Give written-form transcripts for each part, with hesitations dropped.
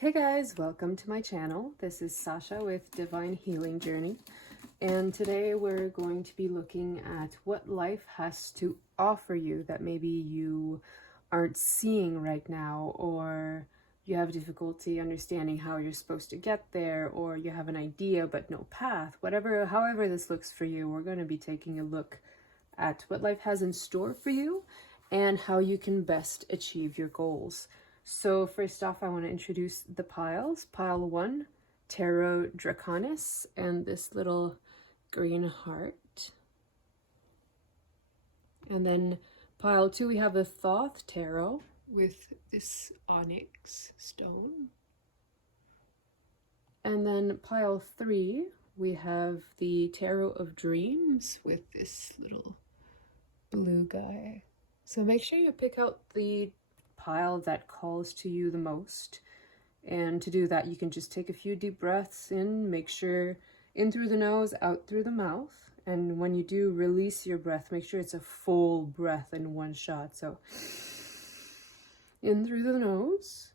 Hey guys, welcome to my channel. This is Sasha with Divine Healing Journey, and today we're going to be looking at what life has to offer you that maybe you aren't seeing right now, or you have difficulty understanding how you're supposed to get there, or you have an idea but no path. However this looks for you, we're going to be taking a look at what life has in store for you and how you can best achieve your goals. So first off, I want to introduce the piles. Pile 1, Tarot Draconis, and this little green heart. And then pile 2, we have the Thoth Tarot with this Onyx stone. And then pile 3, we have the Tarot of Dreams with this little blue guy. So make sure you pick out the pile that calls to you the most, and to do that you can just take a few deep breaths in. Make sure in through the nose, out through the mouth, and when you do release your breath, make sure it's a full breath in one shot. So in through the nose,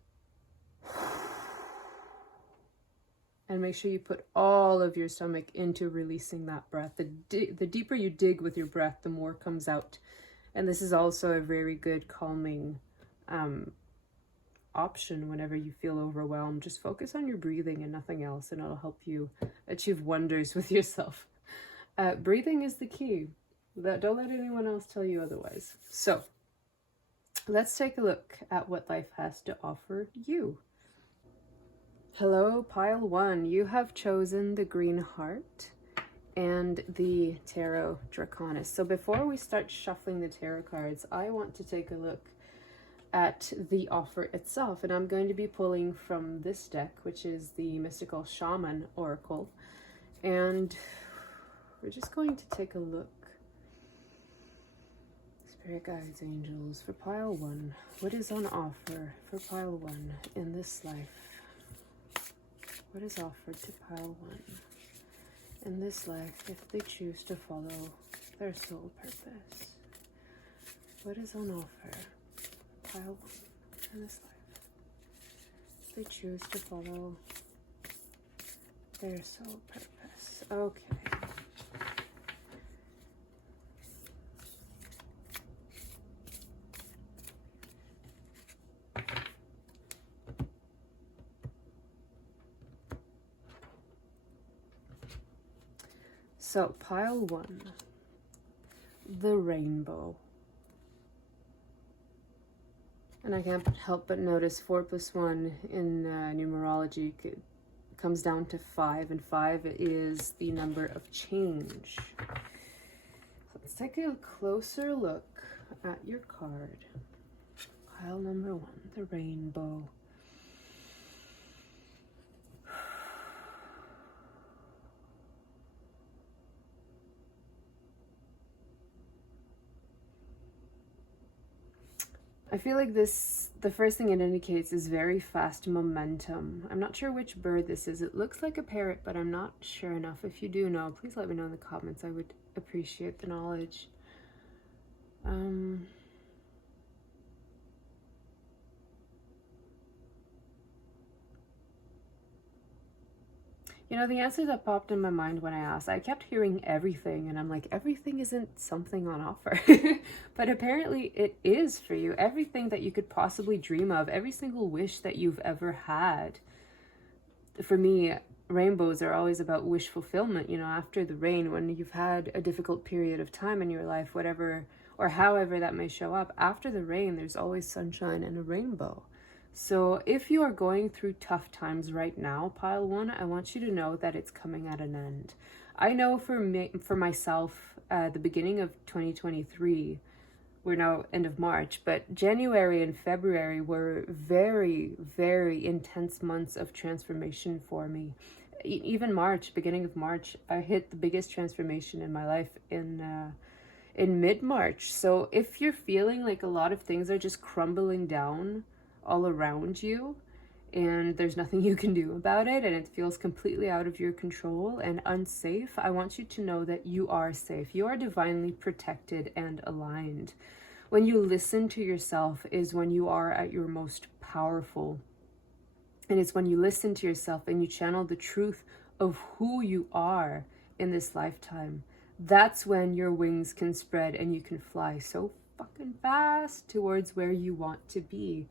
and make sure you put all of your stomach into releasing that breath. The deeper you dig with your breath, the more comes out. And this is also a very good calming option whenever you feel overwhelmed. Just focus on your breathing and nothing else, and it'll help you achieve wonders with yourself. Breathing is the key. Don't let anyone else tell you otherwise. So let's take a look at what life has to offer you. Hello, pile 1. You have chosen the green heart and the Tarot Draconis. So before we start shuffling the tarot cards, I want to take a look at the offer itself, and I'm going to be pulling from this deck, which is the mystical Shaman Oracle, and we're just going to take a look. Spirit guides, angels, for pile 1, what is on offer for pile 1 in this life? What is offered to pile 1 in this life if they choose to follow their soul purpose? What is on offer? Pile 1 in this life, if they choose to follow their soul purpose. Okay. So, pile 1, the rainbow. And I can't help but notice 4 plus 1 in numerology comes down to 5, and 5 is the number of change. Let's take a closer look at your card. Pile number 1, the rainbow. I feel like the first thing it indicates is very fast momentum. I'm not sure which bird this is. It looks like a parrot, but I'm not sure enough. If you do know, please let me know in the comments. I would appreciate the knowledge. You know, the answer that popped in my mind when I asked, I kept hearing everything, and I'm like, everything isn't something on offer. But apparently it is for you. Everything that you could possibly dream of, every single wish that you've ever had. For me, rainbows are always about wish fulfillment. You know, after the rain, when you've had a difficult period of time in your life, whatever or however that may show up, after the rain, there's always sunshine and a rainbow. So if you are going through tough times right now, pile 1, I want you to know that it's coming at an end. I know for myself, the beginning of 2023, we're now end of March, but January and February were very, very intense months of transformation for me. Even March, beginning of March, I hit the biggest transformation in my life in mid-March. So if you're feeling like a lot of things are just crumbling down all around you and there's nothing you can do about it, and it feels completely out of your control and unsafe, I want you to know that you are safe. You are divinely protected and aligned. When you listen to yourself is when you are at your most powerful. And it's when you listen to yourself and you channel the truth of who you are in this lifetime, that's when your wings can spread and you can fly so fucking fast towards where you want to be.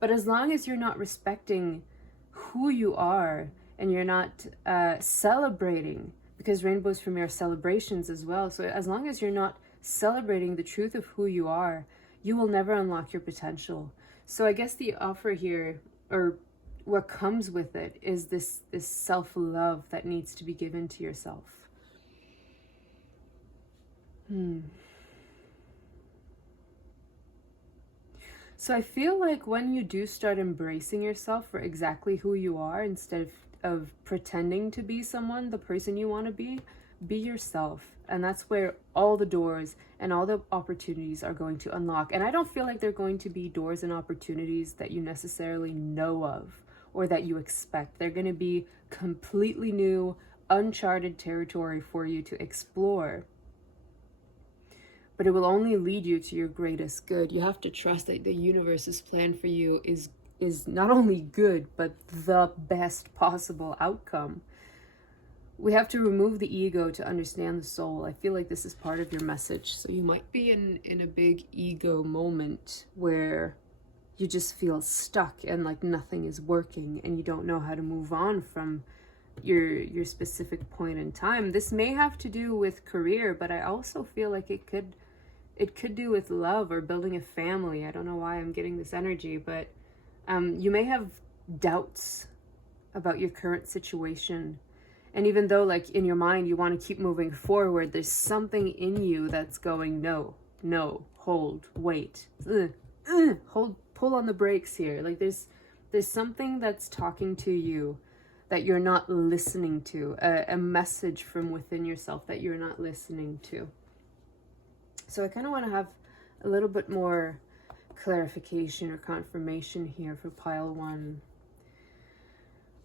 But as long as you're not respecting who you are and you're not celebrating, because rainbows for me are celebrations as well. So as long as you're not celebrating the truth of who you are, you will never unlock your potential. So I guess the offer here, or what comes with it, is this self-love that needs to be given to yourself. So I feel like when you do start embracing yourself for exactly who you are, instead of pretending to be someone, the person you want to be yourself. And that's where all the doors and all the opportunities are going to unlock. And I don't feel like they're going to be doors and opportunities that you necessarily know of or that you expect. They're going to be completely new, uncharted territory for you to explore. But it will only lead you to your greatest good. You have to trust that the universe's plan for you is not only good, but the best possible outcome. We have to remove the ego to understand the soul. I feel like this is part of your message. So you might be in a big ego moment where you just feel stuck and like nothing is working and you don't know how to move on from your specific point in time. This may have to do with career, but I also feel like it could do with love or building a family. I don't know why I'm getting this energy, but you may have doubts about your current situation. And even though like in your mind you want to keep moving forward, there's something in you that's going, no, hold, wait, hold, pull on the brakes here. Like there's something that's talking to you that you're not listening to, a message from within yourself that you're not listening to. So I kind of want to have a little bit more clarification or confirmation here for pile 1.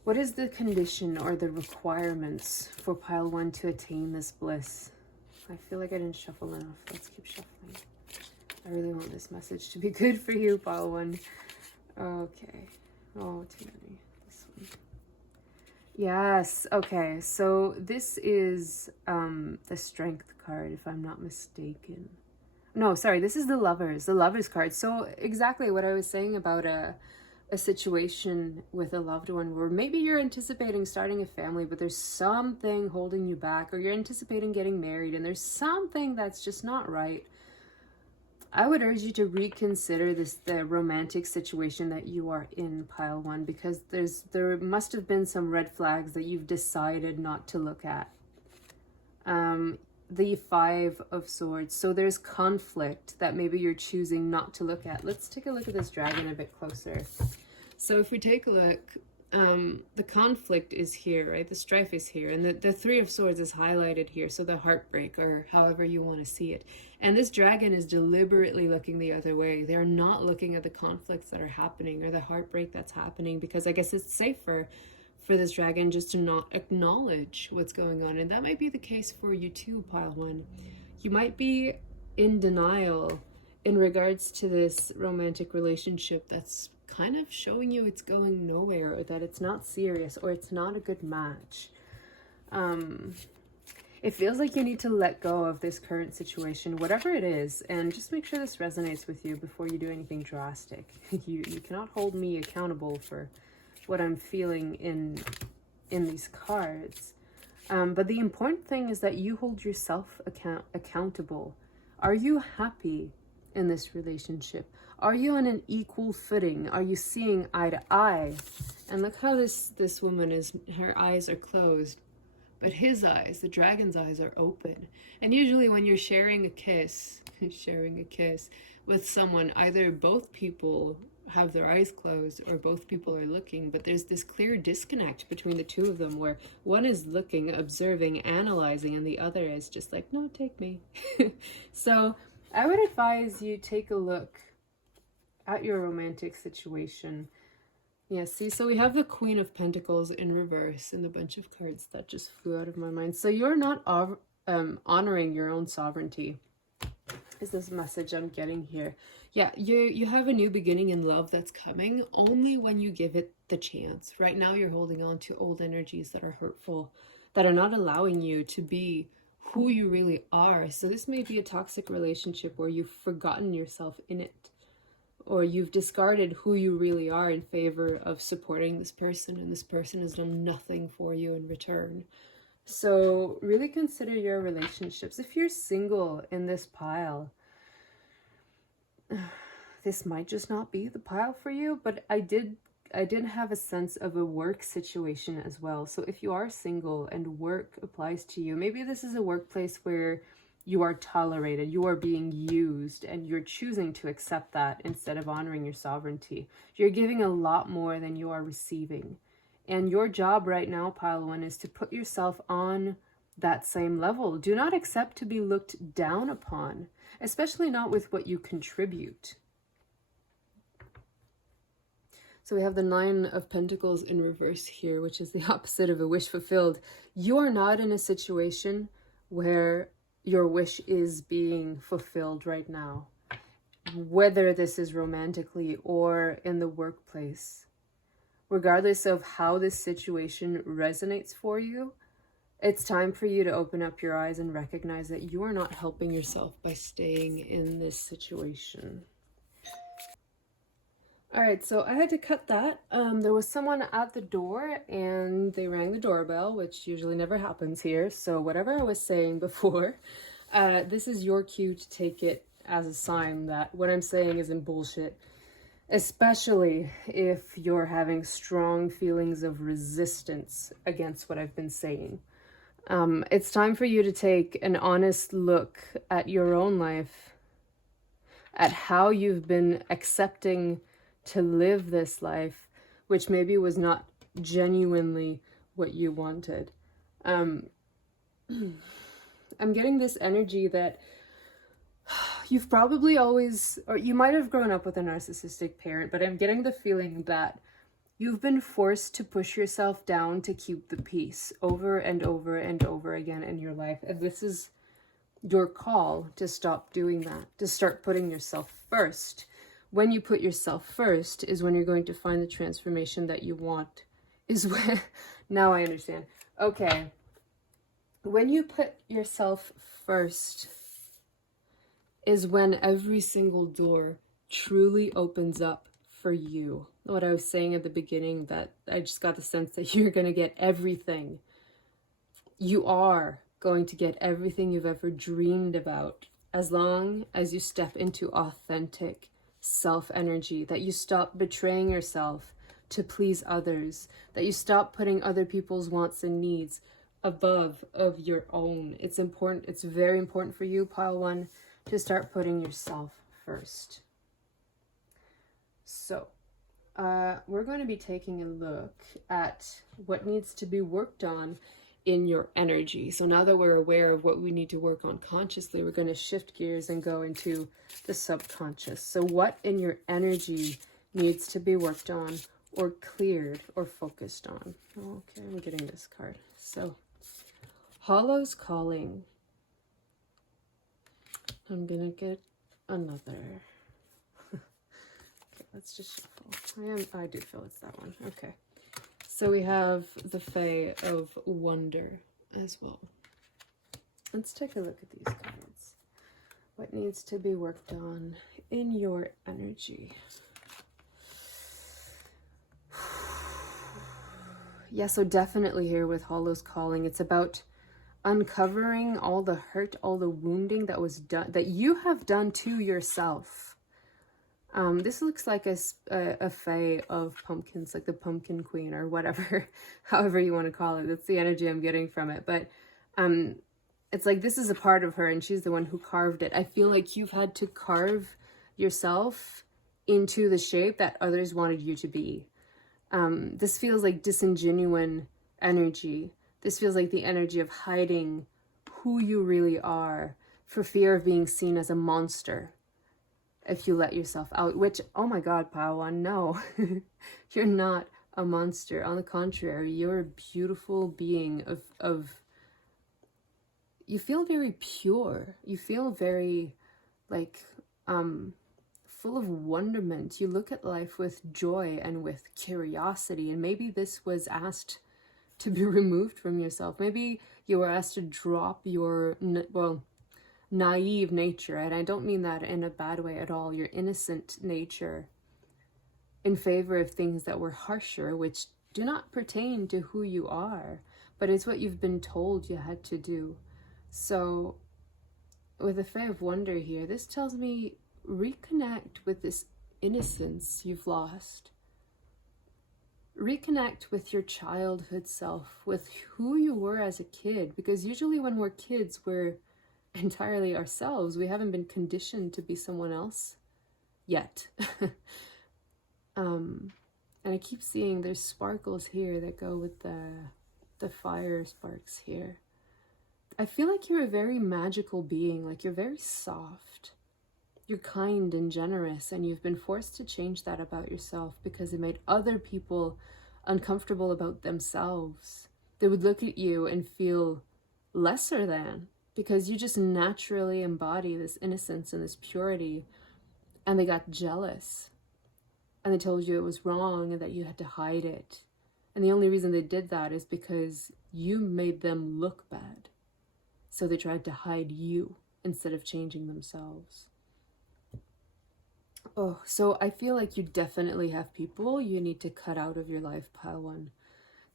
What is the condition or the requirements for pile 1 to attain this bliss? I feel like I didn't shuffle enough. Let's keep shuffling. I really want this message to be good for you, pile 1. Okay. Oh, too many. This one. Yes. Okay. So this is the Strength card, if I'm not mistaken. No, sorry. This is the Lovers card. So exactly what I was saying about a situation with a loved one where maybe you're anticipating starting a family, but there's something holding you back, or you're anticipating getting married and there's something that's just not right. I would urge you to reconsider the romantic situation that you are in, pile 1, because there must have been some red flags that you've decided not to look at. The 5 of Swords. So there's conflict that maybe you're choosing not to look at. Let's take a look at this dragon a bit closer. So if we take a look, the conflict is here, right? The strife is here. And the 3 of Swords is highlighted here. So the heartbreak, or however you want to see it. And this dragon is deliberately looking the other way. They're not looking at the conflicts that are happening or the heartbreak that's happening, because I guess it's safer for this dragon just to not acknowledge what's going on. And that might be the case for you too, pile 1. You might be in denial in regards to this romantic relationship that's kind of showing you it's going nowhere, or that it's not serious, or it's not a good match. It feels like you need to let go of this current situation, whatever it is, and just make sure this resonates with you before you do anything drastic. You cannot hold me accountable for what I'm feeling in these cards. But the important thing is that you hold yourself accountable. Are you happy in this relationship? Are you on an equal footing? Are you seeing eye to eye? And look how this woman is, her eyes are closed, but his eyes, the dragon's eyes, are open. And usually when you're sharing a kiss with someone, either both people have their eyes closed or both people are looking, but there's this clear disconnect between the two of them where one is looking, observing, analyzing, and the other is just like, no, take me. So I would advise you take a look at your romantic situation. Yeah, see, so we have the Queen of Pentacles in reverse and a bunch of cards that just flew out of my mind. So you're not honoring your own sovereignty. is this message I'm getting here? Yeah, you have a new beginning in love that's coming only when you give it the chance. Right now you're holding on to old energies that are hurtful, that are not allowing you to be who you really are. So this may be a toxic relationship where you've forgotten yourself in it, or you've discarded who you really are in favor of supporting this person, and this person has done nothing for you in return. So really consider your relationships. If you're single in this pile, this might just not be the pile for you, but I did have a sense of a work situation as well. So if you are single and work applies to you, maybe this is a workplace where you are tolerated, you are being used, and you're choosing to accept that instead of honoring your sovereignty. You're giving a lot more than you are receiving. And your job right now, pile 1, is to put yourself on that same level. Do not accept to be looked down upon, especially not with what you contribute. So we have the 9 of Pentacles in reverse here, which is the opposite of a wish fulfilled. You are not in a situation where your wish is being fulfilled right now, whether this is romantically or in the workplace. Regardless of how this situation resonates for you, it's time for you to open up your eyes and recognize that you are not helping yourself by staying in this situation. All right, so I had to cut that. There was someone at the door and they rang the doorbell, which usually never happens here. So whatever I was saying before, this is your cue to take it as a sign that what I'm saying isn't bullshit. Especially if you're having strong feelings of resistance against what I've been saying. It's time for you to take an honest look at your own life, at how you've been accepting to live this life, which maybe was not genuinely what you wanted. I'm getting this energy that you've probably always, or you might have grown up with a narcissistic parent, but I'm getting the feeling that you've been forced to push yourself down to keep the peace over and over and over again in your life. And this is your call to stop doing that, to start putting yourself first. When you put yourself first is when you're going to find the transformation that you want. Is when, now I understand. Okay. When you put yourself first is when every single door truly opens up for you. What I was saying at the beginning, that I just got the sense that you're going to get everything. You are going to get everything you've ever dreamed about, as long as you step into authentic self-energy, that you stop betraying yourself to please others, that you stop putting other people's wants and needs above of your own. It's important. It's very important for you, pile 1, to start putting yourself first. So we're going to be taking a look at what needs to be worked on in your energy. So now that we're aware of what we need to work on consciously, we're going to shift gears and go into the subconscious. So what in your energy needs to be worked on or cleared or focused on? Okay, I'm getting this card. So Hollow's Calling. I'm gonna get another. Okay, let's just shuffle. I do feel it's that one. Okay. So we have the Fae of Wonder as well. Let's take a look at these cards. What needs to be worked on in your energy? Yeah, so definitely here with Hollow's Calling, it's about uncovering all the hurt, all the wounding that was done, that you have done to yourself. This looks like a fae of pumpkins, like the pumpkin queen or whatever, however you want to call it. That's the energy I'm getting from it. But it's like this is a part of her and she's the one who carved it. I feel like you've had to carve yourself into the shape that others wanted you to be. This feels like disingenuine energy. This feels like the energy of hiding who you really are for fear of being seen as a monster if you let yourself out, which, oh my God, Pawan, no, you're not a monster. On the contrary, you're a beautiful being of you feel very pure. You feel very like full of wonderment. You look at life with joy and with curiosity, and maybe this was asked to be removed from yourself. Maybe you were asked to drop your naive nature, and I don't mean that in a bad way at all, your innocent nature, in favor of things that were harsher, which do not pertain to who you are, but it's what you've been told you had to do. So with the Fae of Wonder here, this tells me reconnect with this innocence you've lost. Reconnect with your childhood self, with who you were as a kid, because usually when we're kids, we're entirely ourselves. We haven't been conditioned to be someone else yet. And I keep seeing there's sparkles here that go with the fire sparks here. I feel like you're a very magical being, like you're very soft. You're kind and generous, and you've been forced to change that about yourself because it made other people uncomfortable about themselves. They would look at you and feel lesser than, because you just naturally embody this innocence and this purity, and they got jealous. And they told you it was wrong and that you had to hide it. And the only reason they did that is because you made them look bad. So they tried to hide you instead of changing themselves. Oh, so I feel like you definitely have people you need to cut out of your life, Pile 1.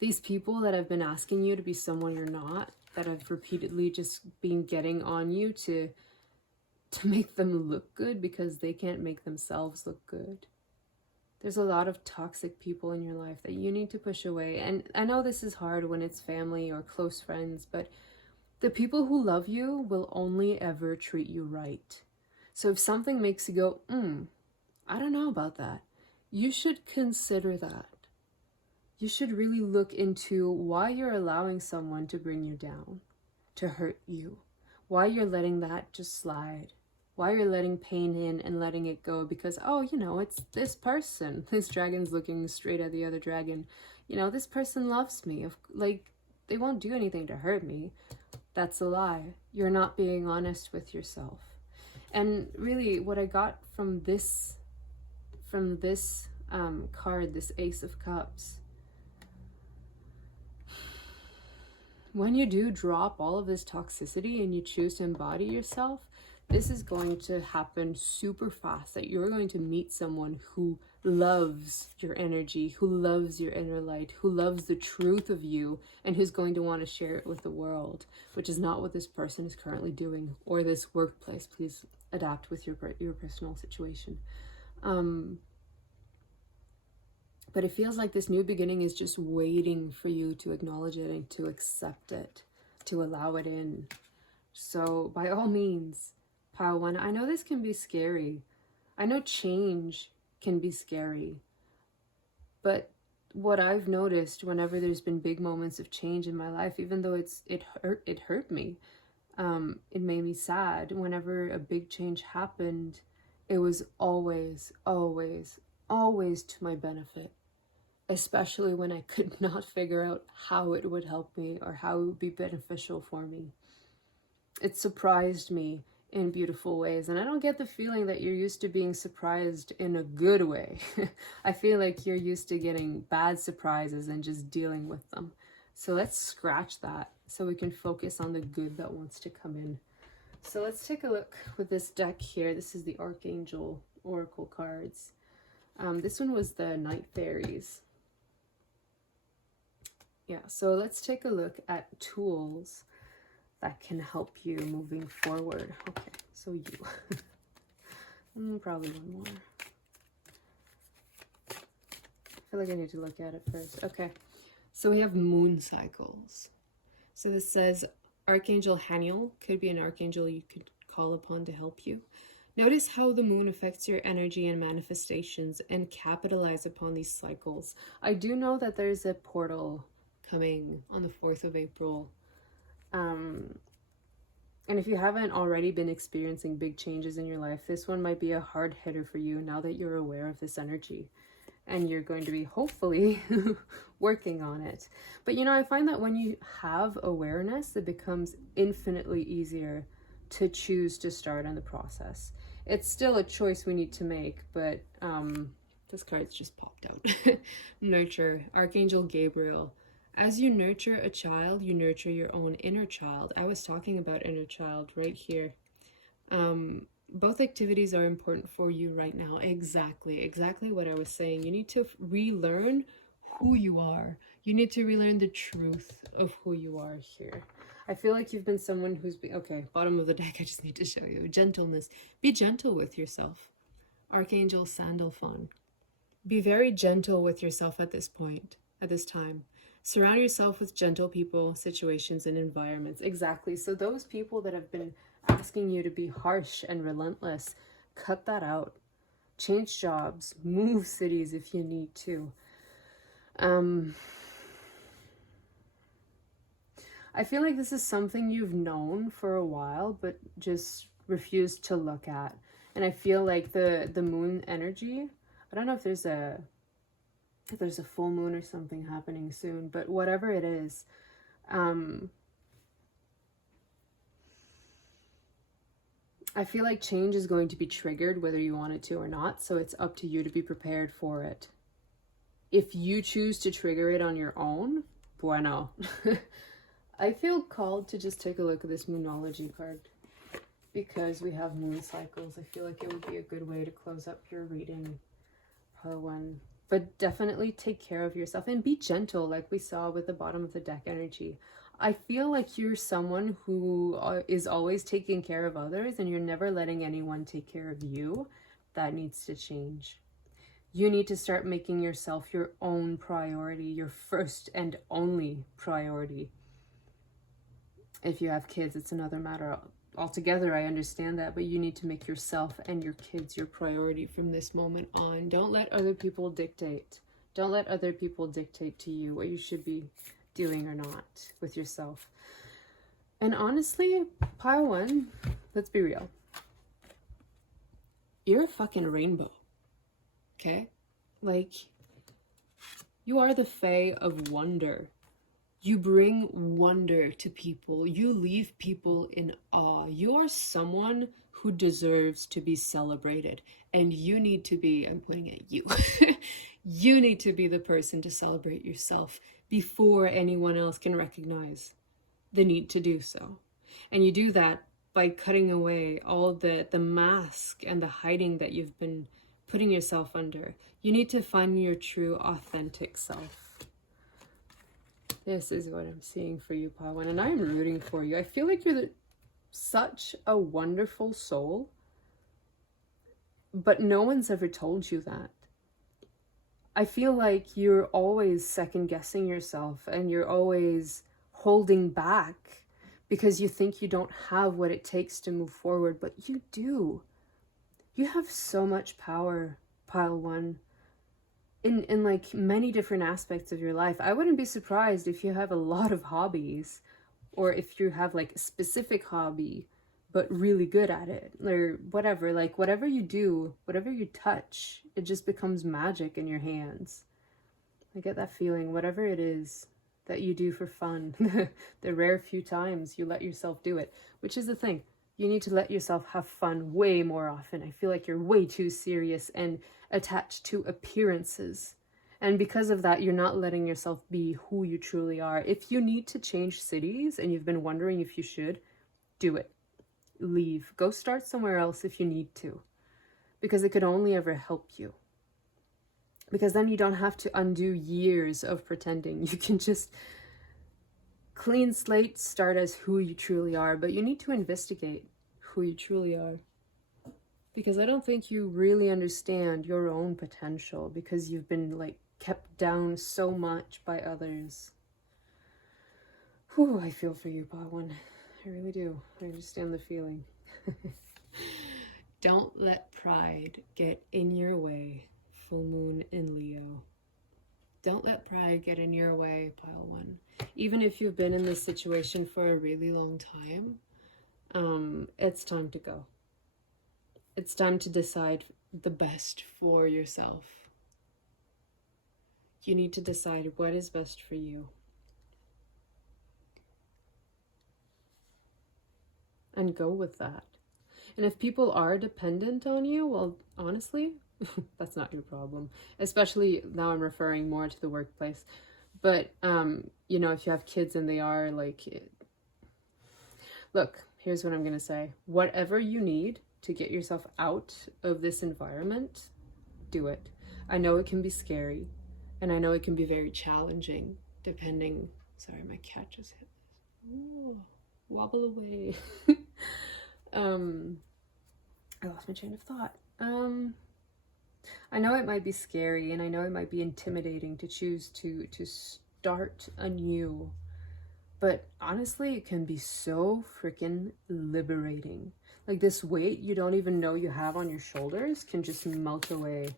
These people that have been asking you to be someone you're not, that have repeatedly just been getting on you to make them look good because they can't make themselves look good. There's a lot of toxic people in your life that you need to push away. And I know this is hard when it's family or close friends, but the people who love you will only ever treat you right. So if something makes you go, I don't know about that, you should consider that. You should really look into why you're allowing someone to bring you down, to hurt you, why you're letting that just slide, why you're letting pain in and letting it go because, oh, you know, it's this person. This dragon's looking straight at the other dragon. You know, this person loves me. Like, they won't do anything to hurt me. That's a lie. You're not being honest with yourself. And really, what I got from this card, this Ace of Cups, when you do drop all of this toxicity and you choose to embody yourself, this is going to happen super fast, that you're going to meet someone who loves your energy, who loves your inner light, who loves the truth of you, and who's going to want to share it with the world, which is not what this person is currently doing, or this workplace. Please adapt with your personal situation. But it feels like this new beginning is just waiting for you to acknowledge it and to accept it, to allow it in. So by all means, Pile 1, I know this can be scary. I know change can be scary. But what I've noticed whenever there's been big moments of change in my life, even though it hurt me, it made me sad. Whenever a big change happened, it was always, always, always to my benefit. Especially when I could not figure out how it would help me or how it would be beneficial for me. It surprised me in beautiful ways. And I don't get the feeling that you're used to being surprised in a good way. I feel like you're used to getting bad surprises and just dealing with them. So let's scratch that so we can focus on the good that wants to come in. So let's take a look with this deck here. This is the Archangel Oracle cards. This one was the Night Fairies. Yeah, so let's take a look at tools that can help you moving forward. Okay, so you. Probably one more. I feel like I need to look at it first. Okay, so we have moon cycles. So this says Archangel Haniel could be an archangel you could call upon to help you. Notice how the moon affects your energy and manifestations and capitalize upon these cycles. I do know that there's a portal coming on the 4th of April. And if you haven't already been experiencing big changes in your life, this one might be a hard hitter for you now that you're aware of this energy. And you're going to be hopefully working on it. But you know, I find that when you have awareness, it becomes infinitely easier to choose to start on the process. It's still a choice we need to make, but this card's just popped out. Nurture, Archangel Gabriel. As you nurture a child, you nurture your own inner child. I was talking about inner child right here. Both activities are important for you right now. Exactly what I was saying. You need to relearn who you are. You need to relearn the truth of who you are here. I feel like you've been someone who's been, okay, bottom of the deck, I just need to show you. Gentleness. Be gentle with yourself. Archangel Sandalphon. Be very gentle with yourself at this point, at this time. Surround yourself with gentle people, situations, and environments. Exactly. So those people that have been asking you to be harsh and relentless, cut that out. Change jobs, move cities if you need to. I feel like this is something you've known for a while, but just refused to look at. And I feel like the moon energy, I don't know if there's a full moon or something happening soon, but whatever it is, I feel like change is going to be triggered whether you want it to or not, so it's up to you to be prepared for it. If you choose to trigger it on your own, bueno. I feel called to just take a look at this Moonology card because we have moon cycles. I feel like it would be a good way to close up your reading, part one. But definitely take care of yourself and be gentle like we saw with the bottom of the deck energy. I feel like you're someone who is always taking care of others and you're never letting anyone take care of you. That needs to change. You need to start making yourself your own priority, your first and only priority. If you have kids, it's another matter altogether. I understand that, but you need to make yourself and your kids your priority from this moment on. Don't let other people dictate. Don't let other people dictate to you what you should be doing or not with yourself. And honestly, pile one, let's be real. You're a fucking rainbow. Okay? Like, you are the Fae of wonder. You bring wonder to people. You leave people in awe. You are someone who deserves to be celebrated. And you need to be, I'm pointing at you. You need to be the person to celebrate yourself before anyone else can recognize the need to do so. And you do that by cutting away all the mask and the hiding that you've been putting yourself under. You need to find your true, authentic self. This is what I'm seeing for you, Pawan, and I'm rooting for you. I feel like you're such a wonderful soul, but no one's ever told you that. I feel like you're always second-guessing yourself, and you're always holding back because you think you don't have what it takes to move forward, but you do. You have so much power, Pile One. In like many different aspects of your life. I wouldn't be surprised if you have a lot of hobbies, or if you have like a specific hobby but really good at it, or whatever. Like whatever you do, whatever you touch, it just becomes magic in your hands. I get that feeling. Whatever it is that you do for fun, the rare few times you let yourself do it, which is the thing. You need to let yourself have fun way more often. I feel like you're way too serious and attached to appearances. And because of that, you're not letting yourself be who you truly are. If you need to change cities and you've been wondering if you should, do it. Leave. Go start somewhere else if you need to. Because it could only ever help you. Because then you don't have to undo years of pretending. You can just clean slate, start as who you truly are, but you need to investigate who you truly are. Because I don't think you really understand your own potential because you've been like kept down so much by others. Whew, I feel for you, Pawan. I really do. I understand the feeling. Don't let pride get in your way. Full moon in Leo. Don't let pride get in your way, Pile One. Even if you've been in this situation for a really long time, it's time to go. It's time to decide the best for yourself. You need to decide what is best for you. And go with that. And if people are dependent on you, well, honestly, that's not your problem. Especially now I'm referring more to the workplace. But, you know, if you have kids and they are like, look, here's what I'm going to say. Whatever you need to get yourself out of this environment, do it. I know it can be scary, and I know it can be very challenging, depending. Sorry, my cat just hit this. Ooh, wobble away. I lost my train of thought. I know it might be scary, and I know it might be intimidating to choose to start anew, but honestly, it can be so freaking liberating. Like, this weight you don't even know you have on your shoulders can just melt away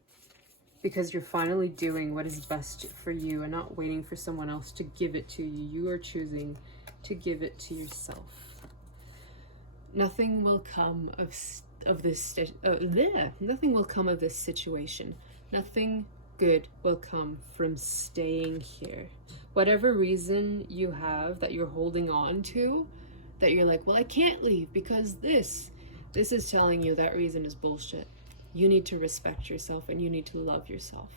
because you're finally doing what is best for you and not waiting for someone else to give it to you. You are choosing to give it to yourself. Nothing will come of this nothing will come of this situation. Nothing good will come from staying here. Whatever reason you have that you're holding on to, that you're like, well, I can't leave because this is telling you that reason is bullshit. You need to respect yourself and you need to love yourself.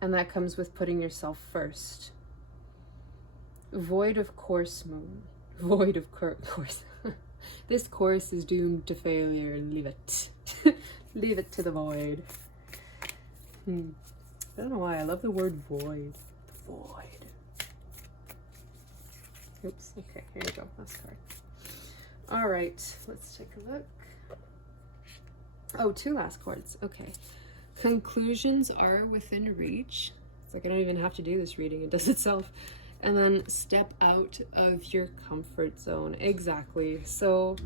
And that comes with putting yourself first. Void of course, moon. Void of course. This course is doomed to failure. Leave it. Leave it to the void. I don't know why I love the word void. The void. Oops. Okay, here we go. Last card. All right, let's take a look. Oh, 2 last cards. Okay. Conclusions are within reach. It's like I don't even have to do this reading. It does itself. And then step out of your comfort zone. Exactly. So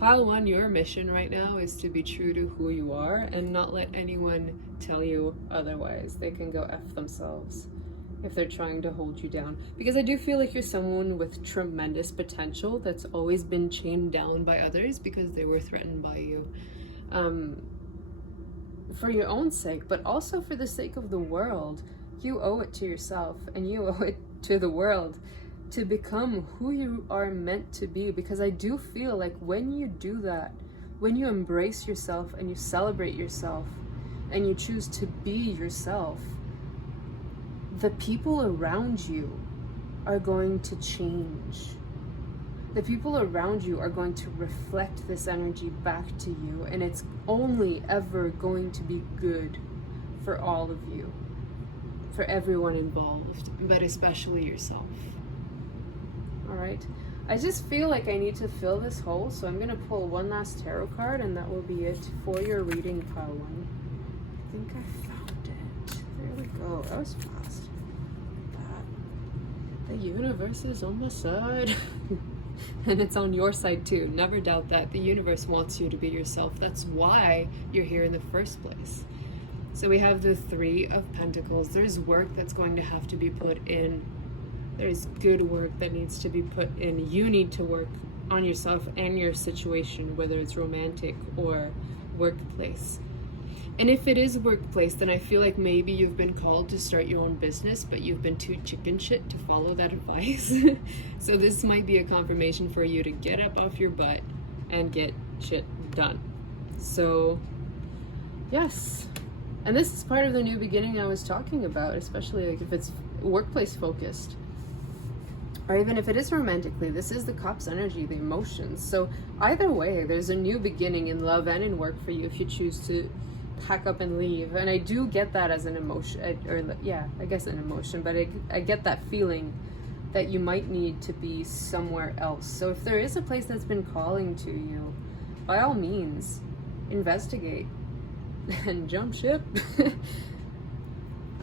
pile 1, your mission right now is to be true to who you are and not let anyone tell you otherwise. They can go F themselves if they're trying to hold you down. Because I do feel like you're someone with tremendous potential that's always been chained down by others because they were threatened by you. For your own sake, but also for the sake of the world. You owe it to yourself and you owe it to the world to become who you are meant to be, because I do feel like when you do that, when you embrace yourself and you celebrate yourself and you choose to be yourself, the people around you are going to change. The people around you are going to reflect this energy back to you, and it's only ever going to be good for all of you, for everyone involved, but especially yourself. All right, I just feel like I need to fill this hole, so I'm gonna pull 1 last tarot card, and that will be it for your reading, pile 1. I think I found it. There we go. That was fast. The universe is on my side. And it's on your side too. Never doubt that. The universe wants you to be yourself. That's why you're here in the first place. So we have the 3 of Pentacles. There's work that's going to have to be put in. There's good work that needs to be put in. You need to work on yourself and your situation, whether it's romantic or workplace. And if it is workplace, then I feel like maybe you've been called to start your own business, but you've been too chicken shit to follow that advice. So this might be a confirmation for you to get up off your butt and get shit done. So, yes. And this is part of the new beginning I was talking about, especially like if it's workplace focused. Or even if it is romantically, this is the Cup's energy, the emotions. So either way, there's a new beginning in love and in work for you if you choose to pack up and leave. And I do get that as an emotion, or yeah, I guess an emotion, but I get that feeling that you might need to be somewhere else. So if there is a place that's been calling to you, by all means, investigate and jump ship.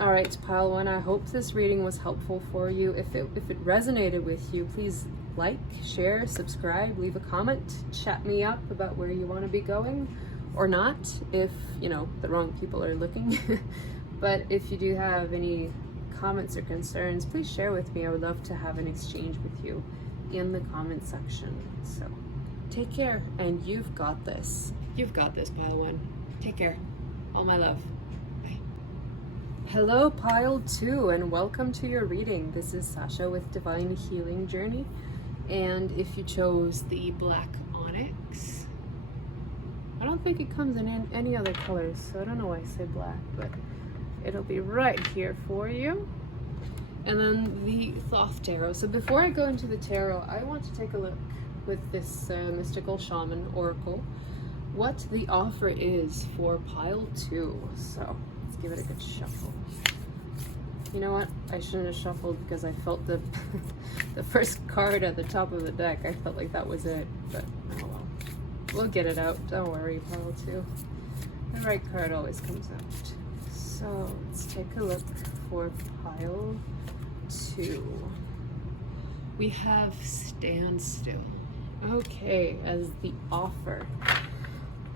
All right, pile 1, I hope this reading was helpful for you. If it resonated with you, please like, share, subscribe, leave a comment, chat me up about where you want to be going, or not, if, you know, the wrong people are looking. But if you do have any comments or concerns, please share with me. I would love to have an exchange with you in the comment section. So take care, and you've got this. You've got this, pile 1. Take care. All my love. Bye. Hello, pile 2, and welcome to your reading. This is Sasha with Divine Healing Journey. And if you chose the black onyx, I don't think it comes in any other colors, so I don't know why I say black, but it'll be right here for you. And then the Thoth Tarot. So before I go into the tarot, I want to take a look with this mystical Shaman Oracle, what the offer is for pile 2. So let's give it a good shuffle. You know what? I shouldn't have shuffled because I felt the the first card at the top of the deck. I felt like that was it, but oh well. We'll get it out. Don't worry, pile 2. The right card always comes out. So let's take a look for pile 2. We have Standstill. Okay, as the offer.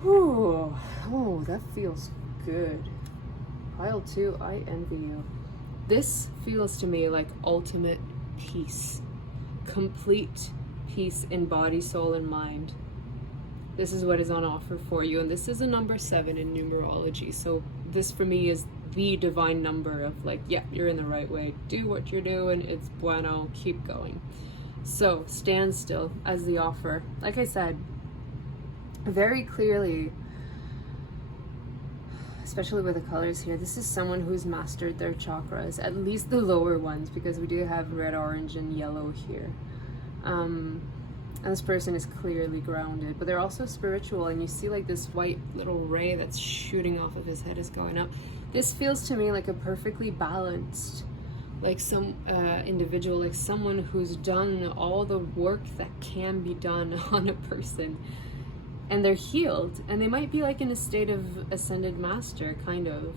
Ooh, oh, that feels good. Pile 2, I envy you. This feels to me like ultimate peace. Complete peace in body, soul, and mind. This is what is on offer for you. And this is a number 7 in numerology. So this for me is the divine number of like, yeah, you're in the right way. Do what you're doing. It's bueno. Keep going. So stand still as the offer. Like I said, very clearly, especially with the colors here, this is someone who's mastered their chakras, at least the lower ones, because we do have red, orange, and yellow here. And this person is clearly grounded, but they're also spiritual, and you see like this white little ray that's shooting off of his head is going up. This feels to me like a perfectly balanced, like some individual, like someone who's done all the work that can be done on a person, and they're healed, and they might be like in a state of ascended master, kind of.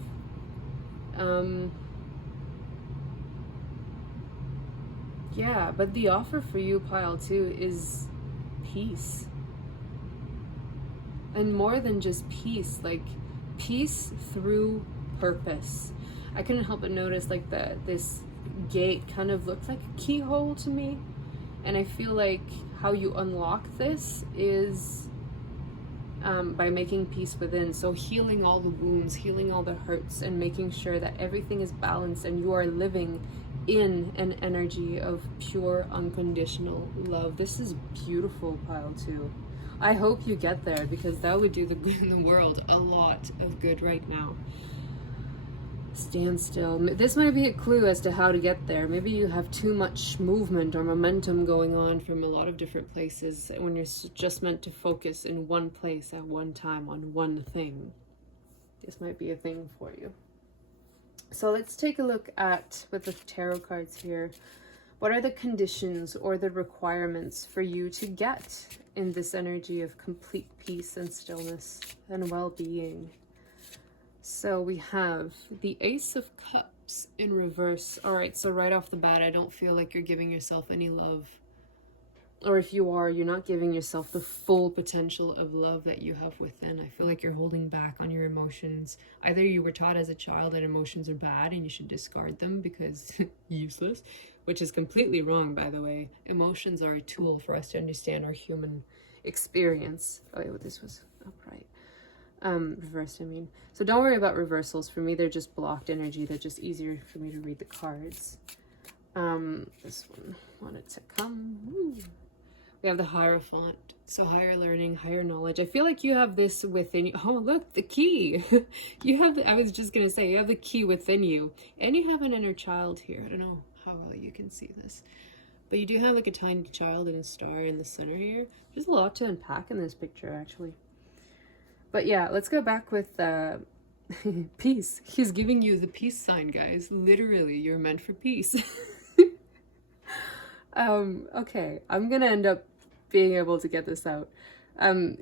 Yeah, but the offer for you, pile 2, is peace. And more than just peace, like peace through purpose. I couldn't help but notice like this gate kind of looks like a keyhole to me, and I feel like how you unlock this is by making peace within. So healing all the wounds, healing all the hurts, and making sure that everything is balanced and you are living in an energy of pure unconditional love. This is beautiful, pile 2. I hope you get there, because that would do the world a lot of good right now. Stand still. This might be a clue as to how to get there. Maybe you have too much movement or momentum going on from a lot of different places when you're just meant to focus in one place at one time on one thing. This might be a thing for you. So let's take a look at, with the tarot cards here, what are the conditions or the requirements for you to get in this energy of complete peace and stillness and well-being. So we have the Ace of Cups in reverse. All right, so right off the bat, I don't feel like you're giving yourself any love. Or if you are, you're not giving yourself the full potential of love that you have within. I feel like you're holding back on your emotions. Either you were taught as a child that emotions are bad and you should discard them because useless, which is completely wrong, by the way. Emotions are a tool for us to understand our human experience. Oh, yeah, this was upright. Reversed, I mean. So don't worry about reversals. For me, they're just blocked energy. They're just easier for me to read the cards. This one wanted to come. Woo. We have the Hierophant. So higher learning, higher knowledge. I feel like you have this within you. Oh, look, the key. You have, I was just going to say, you have the key within you. And you have an inner child here. I don't know how well you can see this. But you do have like a tiny child and a star in the center here. There's a lot to unpack in this picture, actually. But yeah, let's go back with peace. He's giving you the peace sign, guys. Literally, you're meant for peace. Okay, I'm gonna end up being able to get this out.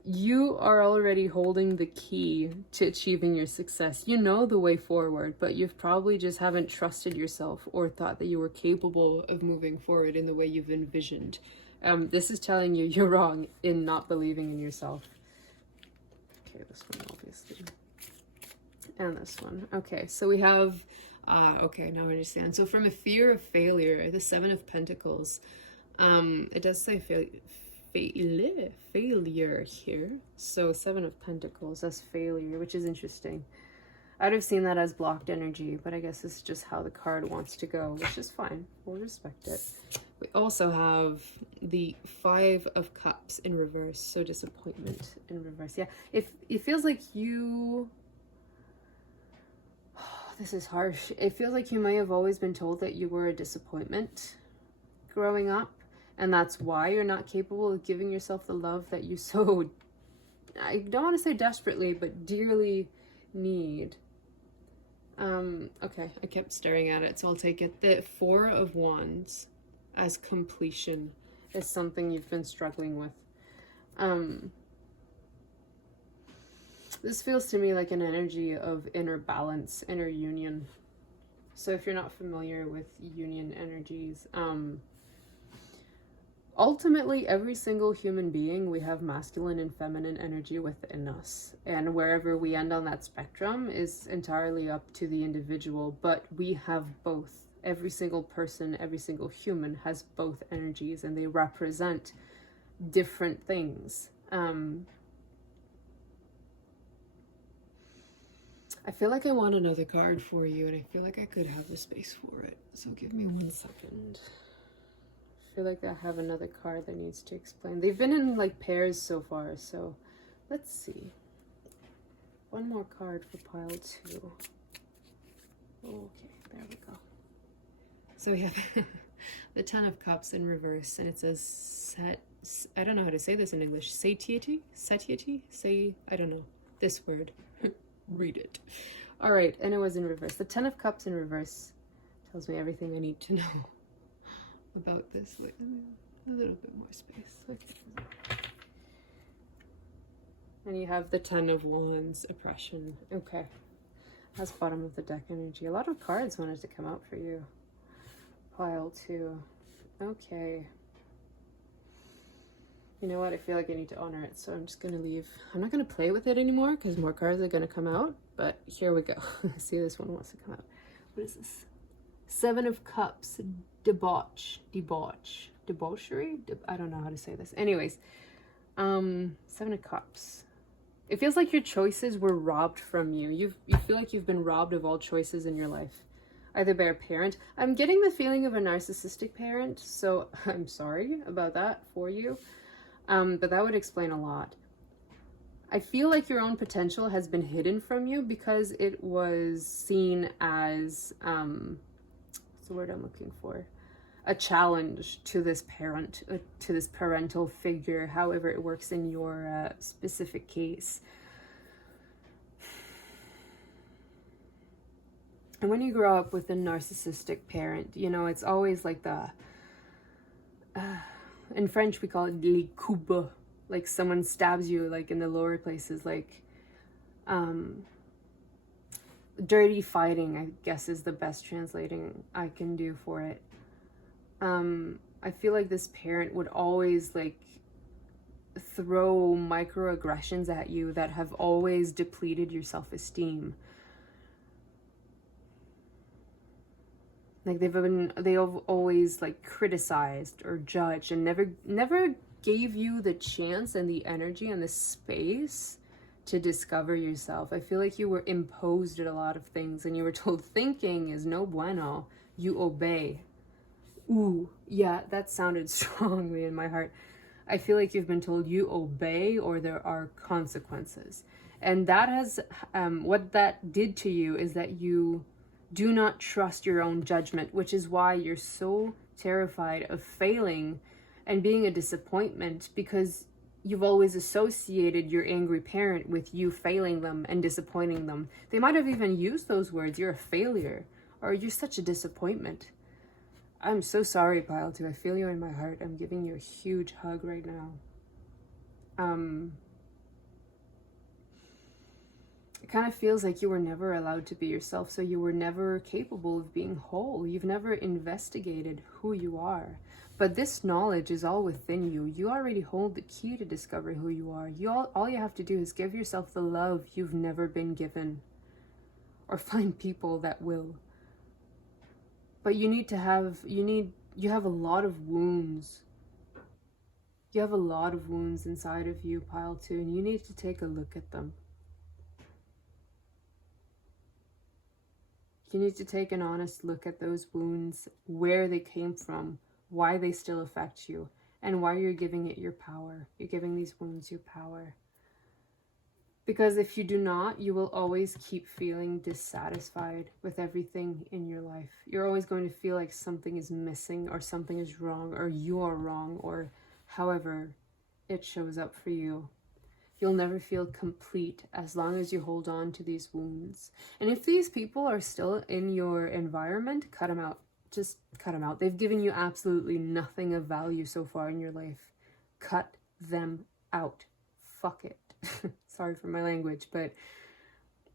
You are already holding the key to achieving your success. You know the way forward, but you probably just haven't trusted yourself or thought that you were capable of moving forward in the way you've envisioned. This is telling you you're wrong in not believing in yourself. Okay, this one obviously. And this one. Okay, so we have, okay, now I understand. So from a fear of failure, the 7 of Pentacles, it does say failure here. So 7 of Pentacles, that's failure, which is interesting. I'd have seen that as blocked energy, but I guess it's just how the card wants to go, which is fine. We'll respect it. We also have the Five of Cups in reverse, so disappointment in reverse. Yeah, if it feels like you, this is harsh. It feels like you may have always been told that you were a disappointment growing up, and that's why you're not capable of giving yourself the love that you so, I don't want to say desperately, but dearly need. Okay, I kept staring at it, so I'll take it. The Four of Wands as completion is something you've been struggling with. This feels to me like an energy of inner balance, inner union. So if you're not familiar with union energies, ultimately every single human being, we have masculine and feminine energy within us, and wherever we end on that spectrum is entirely up to the individual, but we have both. Every single person, every single human has both energies, and they represent different things. I feel like I want another card for you, and I feel like I could have the space for it, so give me 1 second. I feel like I have another card that needs to explain. They've been in like pairs so far, so let's see. One more card for pile 2. Okay, there we go. So we have the Ten of Cups in reverse, and it says I don't know how to say this in English. Satiety? I don't know. This word. Read it. All right, and it was in reverse. The Ten of Cups in reverse tells me everything I need to know about this. Wait, a little bit more space. Okay. And you have the Ten of Wands, oppression. Okay. That's bottom of the deck energy. A lot of cards wanted to come out for you. Pile 2. Okay. You know what? I feel like I need to honor it, so I'm just going to leave. I'm not going to play with it anymore because more cards are going to come out, but here we go. See, this one wants to come out. What is this? Seven of Cups. Debauchery? I don't know how to say this. Anyways, Seven of Cups. It feels like your choices were robbed from you. You feel like you've been robbed of all choices in your life, either by a parent. I'm getting the feeling of a narcissistic parent, so I'm sorry about that for you. But that would explain a lot. I feel like your own potential has been hidden from you because it was seen as, what's the word I'm looking for? A challenge to this parent, to this parental figure, however it works in your specific case. And when you grow up with a narcissistic parent, you know, it's always like the, in French we call it les coups, like someone stabs you like in the lower places, like dirty fighting, I guess is the best translating I can do for it. I feel like this parent would always like throw microaggressions at you that have always depleted your self-esteem. Like they've always like criticized or judged and never gave you the chance and the energy and the space to discover yourself. I feel like you were imposed at a lot of things and you were told thinking is no bueno, you obey. Ooh, yeah, that sounded strongly in my heart. I feel like you've been told you obey or there are consequences. And that has, what that did to you is that you do not trust your own judgment, which is why you're so terrified of failing and being a disappointment, because you've always associated your angry parent with you failing them and disappointing them. They might have even used those words, you're a failure, or you're such a disappointment. I'm so sorry, Pile 2. I feel you in my heart. I'm giving you a huge hug right now. It kind of feels like you were never allowed to be yourself, so you were never capable of being whole. You've never investigated who you are. But this knowledge is all within you. You already hold the key to discover who you are. All you have to do is give yourself the love you've never been given, or find people that will. But you have a lot of wounds. You have a lot of wounds inside of you, Pile 2, and you need to take a look at them. You need to take an honest look at those wounds, where they came from, why they still affect you, and why you're giving it your power. You're giving these wounds your power. Because if you do not, you will always keep feeling dissatisfied with everything in your life. You're always going to feel like something is missing, or something is wrong, or you are wrong, or however it shows up for you. You'll never feel complete as long as you hold on to these wounds. And if these people are still in your environment, cut them out. Just cut them out. They've given you absolutely nothing of value so far in your life. Cut them out. Fuck it. Sorry for my language, but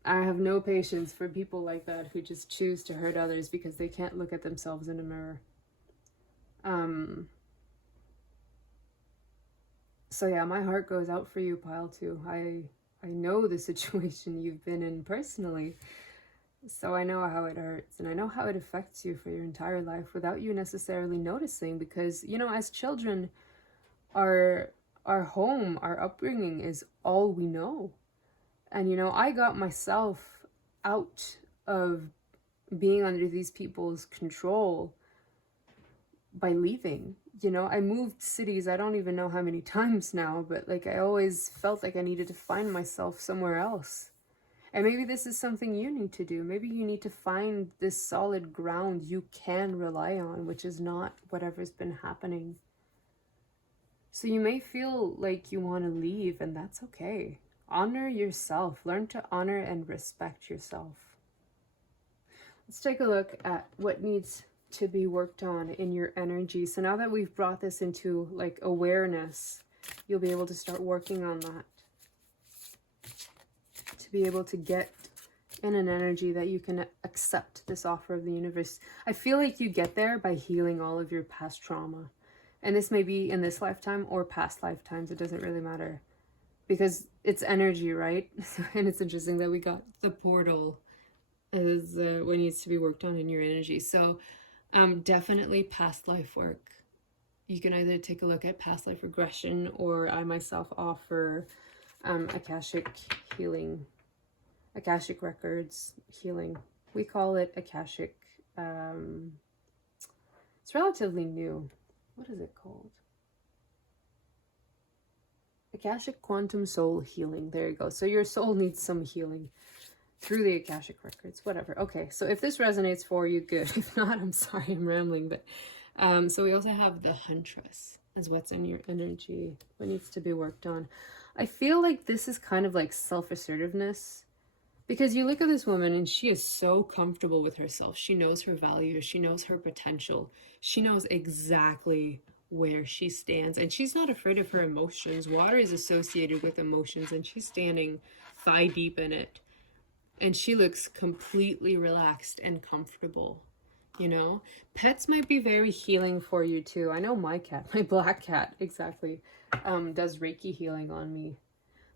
I have no patience for people like that who just choose to hurt others because they can't look at themselves in a mirror. So yeah, my heart goes out for you, Pile 2. I know the situation you've been in personally, so I know how it hurts, and I know how it affects you for your entire life without you necessarily noticing, because, you know, as children, our home, our upbringing is all we know. And, you know, I got myself out of being under these people's control by leaving. You know, I moved cities, I don't even know how many times now, but like I always felt like I needed to find myself somewhere else. And maybe this is something you need to do. Maybe you need to find this solid ground you can rely on, which is not whatever's been happening. So you may feel like you want to leave, and that's okay. Honor yourself. Learn to honor and respect yourself. Let's take a look at what needs to be worked on in your energy. So now that we've brought this into like awareness, you'll be able to start working on that. To be able to get in an energy that you can accept this offer of the universe. I feel like you get there by healing all of your past trauma. And this may be in this lifetime or past lifetimes. It doesn't really matter. Because it's energy, right? And it's interesting that we got the portal as what needs to be worked on in your energy. So definitely past life work. You can either take a look at past life regression, or I myself offer Akashic healing, Akashic records healing. We call it Akashic. It's relatively new. What is it called? Akashic Quantum Soul Healing. There you go. So your soul needs some healing through the Akashic records, whatever. Okay, so if this resonates for you, good. If not, I'm sorry, I'm rambling. But so we also have the Huntress as what's in your energy, what needs to be worked on. I feel like this is kind of like self-assertiveness, because you look at this woman and she is so comfortable with herself. She knows her value. She knows her potential. She knows exactly where she stands, and she's not afraid of her emotions. Water is associated with emotions, and she's standing thigh deep in it, and she looks completely relaxed and comfortable. You know, pets might be very healing for you too. I know my cat, my black cat, exactly, does Reiki healing on me.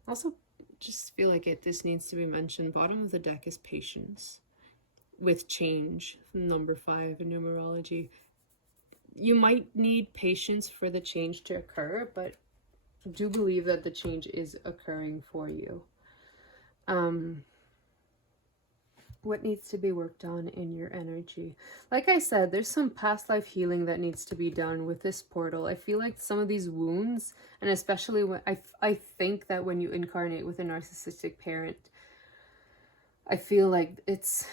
Also, just feel like this needs to be mentioned. Bottom of the deck is patience with change, number 5 in numerology. You might need patience for the change to occur, but do believe that the change is occurring for you. What needs to be worked on in your energy? Like I said, there's some past life healing that needs to be done with this portal. I feel like some of these wounds, and especially when I think that when you incarnate with a narcissistic parent, I feel like this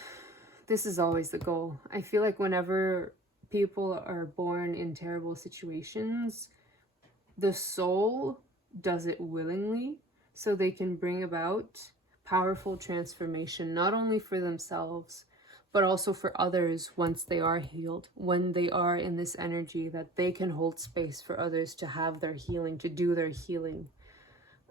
is always the goal. I feel like whenever people are born in terrible situations, the soul does it willingly so they can bring about powerful transformation, not only for themselves, but also for others once they are healed, when they are in this energy, that they can hold space for others to have their healing, to do their healing.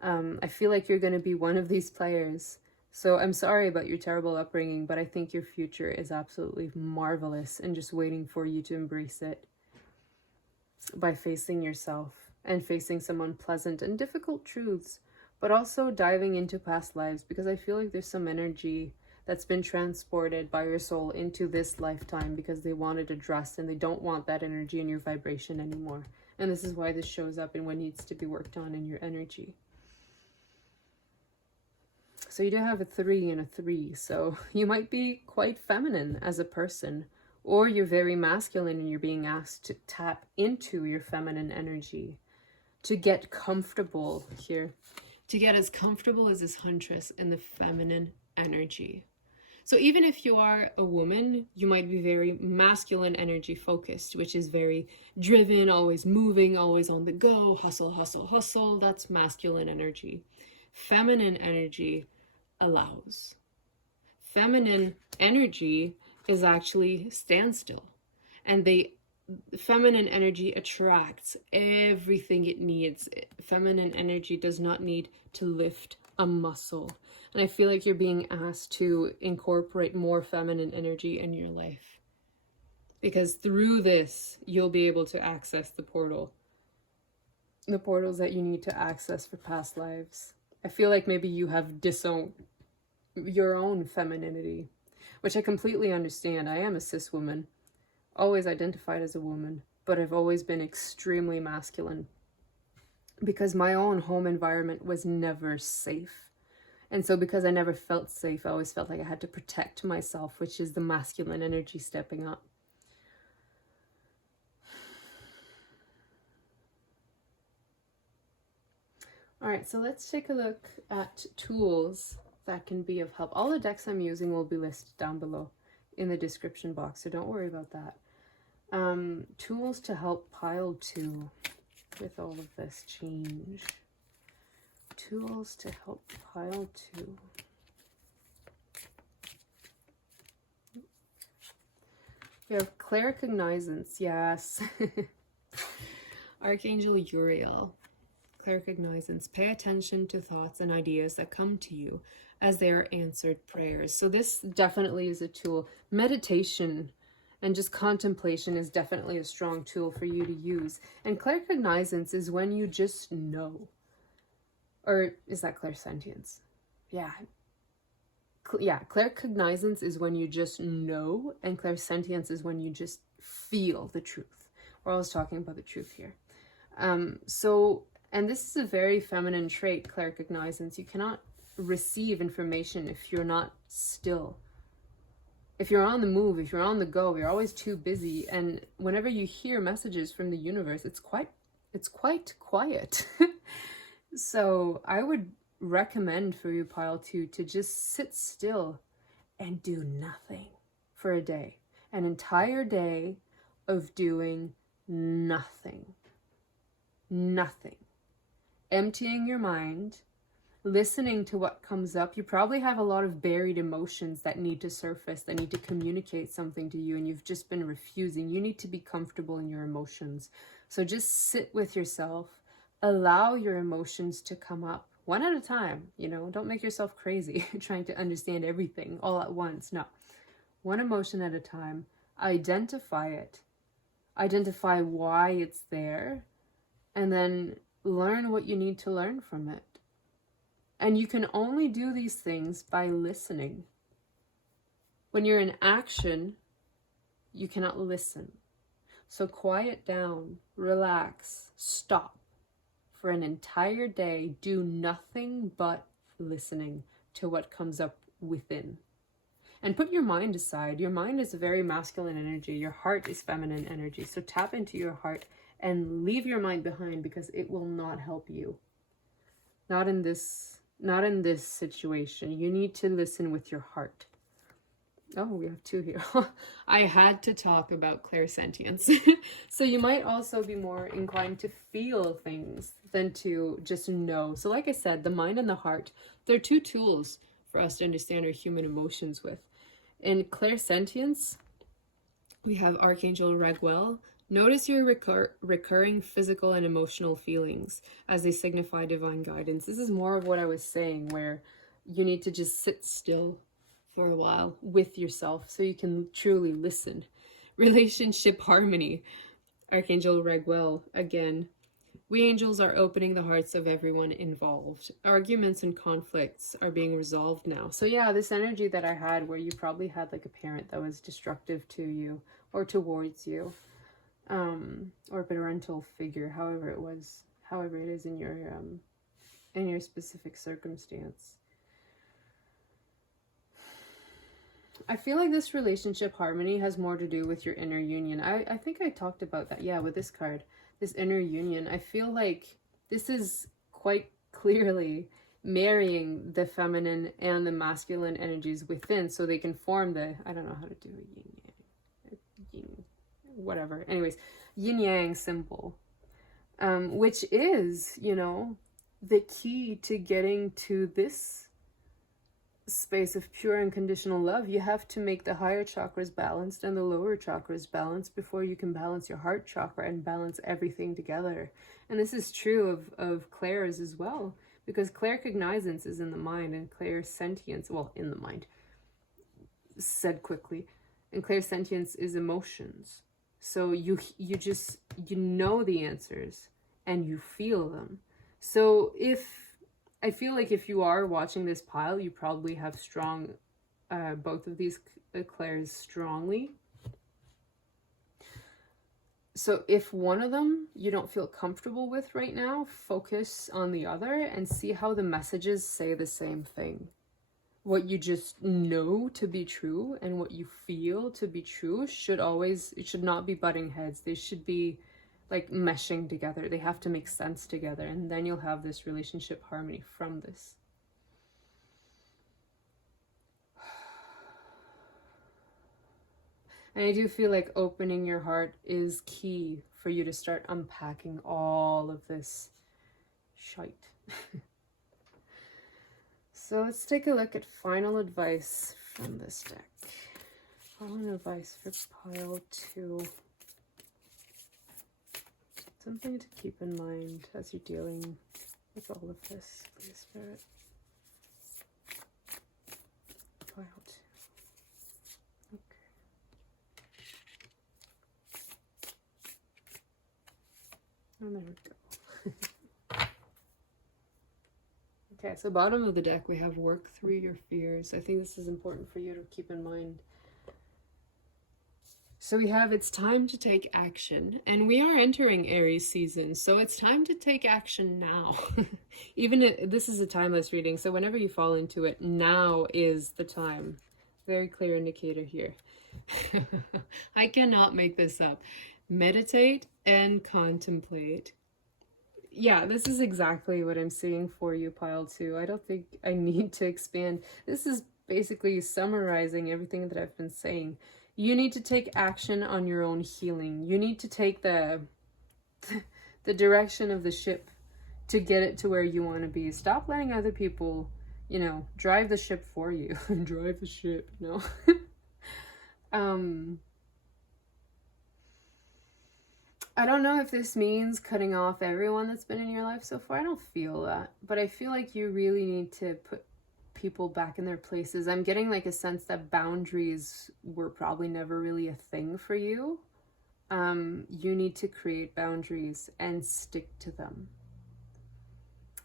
I feel like you're going to be one of these players. So I'm sorry about your terrible upbringing, but I think your future is absolutely marvelous and just waiting for you to embrace it by facing yourself and facing some unpleasant and difficult truths, but also diving into past lives, because I feel like there's some energy that's been transported by your soul into this lifetime because they wanted addressed and they don't want that energy in your vibration anymore. And this is why this shows up in what needs to be worked on in your energy. So you do have a 3 and a 3, so you might be quite feminine as a person, or you're very masculine and you're being asked to tap into your feminine energy, to get comfortable here, to get as comfortable as this huntress in the feminine energy. So even if you are a woman, you might be very masculine energy focused, which is very driven, always moving, always on the go, hustle, hustle, hustle. That's masculine energy. Feminine energy allows. Feminine energy is actually standstill. And feminine energy attracts everything it needs. Feminine energy does not need to lift a muscle. And I feel like you're being asked to incorporate more feminine energy in your life. Because through this, you'll be able to access the portals that you need to access for past lives. I feel like maybe you have disowned your own femininity, which I completely understand. I am a cis woman, always identified as a woman, but I've always been extremely masculine because my own home environment was never safe. And so because I never felt safe, I always felt like I had to protect myself, which is the masculine energy stepping up. All right, so let's take a look at tools that can be of help. All the decks I'm using will be listed down below in the description box, so don't worry about that. Tools to help pile 2 with all of this change. Tools to help pile 2. We have claircognizance, yes. Archangel Uriel. Claircognizance. Pay attention to thoughts and ideas that come to you as they are answered prayers. So this definitely is a tool. Meditation and just contemplation is definitely a strong tool for you to use. And claircognizance is when you just know. Or is that clairsentience? Yeah. Claircognizance is when you just know, and clairsentience is when you just feel the truth. We're always talking about the truth here. And this is a very feminine trait, claircognizance. You cannot receive information if you're not still. If you're on the move, if you're on the go, you're always too busy. And whenever you hear messages from the universe, it's quite quiet. So I would recommend for you, pile 2, to just sit still and do nothing for a day. An entire day of doing nothing. Nothing. Emptying your mind, listening to what comes up. You probably have a lot of buried emotions that need to surface, that need to communicate something to you, and you've just been refusing. You need to be comfortable in your emotions. So just sit with yourself. Allow your emotions to come up one at a time. Don't make yourself crazy trying to understand everything all at once. No, one emotion at a time. Identify it. Identify why it's there, and then learn what you need to learn from it. And you can only do these things by listening. When you're in action, you cannot listen. So quiet down, relax, stop. For an entire day, do nothing but listening to what comes up within. And put your mind aside. Your mind is a very masculine energy. Your heart is feminine energy. So tap into your heart and leave your mind behind, because it will not help you. Not in this situation. You need to listen with your heart. Oh, we have 2 here. I had to talk about clairsentience. So you might also be more inclined to feel things than to just know. So like I said, the mind and the heart, they're 2 tools for us to understand our human emotions with. In clairsentience, we have Archangel Oracle. Notice your recurring physical and emotional feelings as they signify divine guidance. This is more of what I was saying, where you need to just sit still for a while with yourself so you can truly listen. Relationship harmony. Archangel Oracle, again. We angels are opening the hearts of everyone involved. Arguments and conflicts are being resolved now. So yeah, this energy that I had, where you probably had like a parent that was destructive to you or towards you, or a parental figure, however it is in your specific circumstance. I feel like this relationship harmony has more to do with your inner union. I think I talked about that, yeah, with this card, this inner union. I feel like this is quite clearly marrying the feminine and the masculine energies within so they can form the, I don't know how to do a yin, whatever. Anyways, yin yang symbol, which is, you know, the key to getting to this space of pure unconditional love. You have to make the higher chakras balanced and the lower chakras balanced before you can balance your heart chakra and balance everything together. And this is true of Claire's as well, because claircognizance is in the mind and clairsentience, well, in the mind, said quickly, and clairsentience is emotions. So you know the answers and you feel them. So I feel like if you are watching this pile, you probably have strong, both of these clairs strongly. So if one of them you don't feel comfortable with right now, focus on the other and see how the messages say the same thing. What you just know to be true and what you feel to be true it should not be butting heads. They should be like meshing together. They have to make sense together, and then you'll have this relationship harmony from this. And I do feel like opening your heart is key for you to start unpacking all of this shite. So let's take a look at final advice from this deck. Final advice for pile 2. Something to keep in mind as you're dealing with all of this, please, Spirit. Pile 2. Okay. And there we go. Okay, so bottom of the deck we have work through your fears. I think this is important for you to keep in mind. So we have, it's time to take action, and we are entering Aries season, so it's time to take action now. Even if this is a timeless reading, so whenever you fall into it, now is the time. Very clear indicator here. I cannot make this up. Meditate and contemplate. Yeah, this is exactly what I'm seeing for you, pile 2. I don't think I need to expand. This is basically summarizing everything that I've been saying. You need to take action on your own healing. You need to take the direction of the ship to get it to where you want to be. Stop letting other people, you know, drive the ship for you. Drive the ship, no. I don't know if this means cutting off everyone that's been in your life so far. I don't feel that. But I feel like you really need to put people back in their places. I'm getting like a sense that boundaries were probably never really a thing for you. You need to create boundaries and stick to them.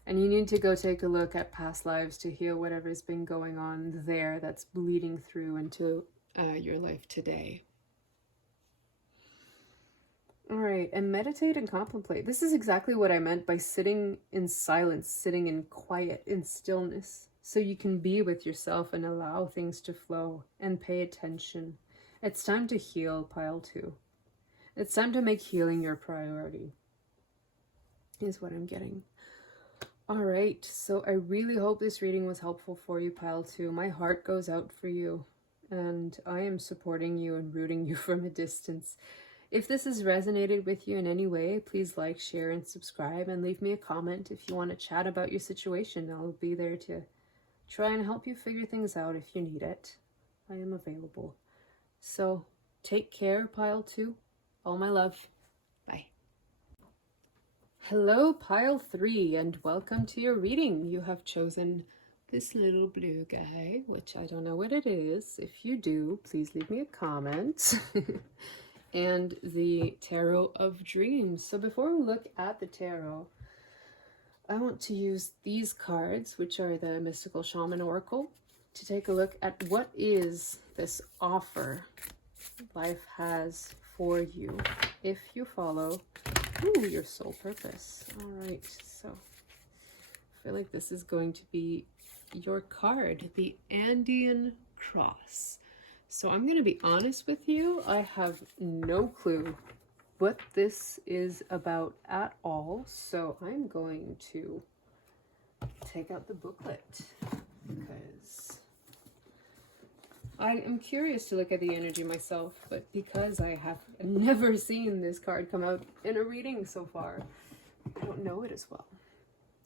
And you need to go take a look at past lives to heal whatever's been going on there that's bleeding through into your life today. All right, and meditate and contemplate. This is exactly what I meant by sitting in silence, sitting in quiet, in stillness. So you can be with yourself and allow things to flow and pay attention. It's time to heal, pile 2. It's time to make healing your priority, is what I'm getting. All right, so I really hope this reading was helpful for you, pile 2. My heart goes out for you, and I am supporting you and rooting you from a distance. If this has resonated with you in any way, please like, share, and subscribe, and leave me a comment if you want to chat about your situation. I'll be there to try and help you figure things out if you need it. I am available. So take care, pile 2. All my love. Bye. Hello, pile 3, and welcome to your reading. You have chosen this little blue guy, which I don't know what it is. If you do, please leave me a comment. And the Tarot of Dreams. So before we look at the tarot, I want to use these cards, which are the Mystical Shaman Oracle, to take a look at what is this offer life has for you if you follow your soul purpose. All right, so I feel like this is going to be your card, the Andean Cross. So I'm going to be honest with you. I have no clue what this is about at all. So I'm going to take out the booklet because I am curious to look at the energy myself, but because I have never seen this card come out in a reading so far, I don't know it as well.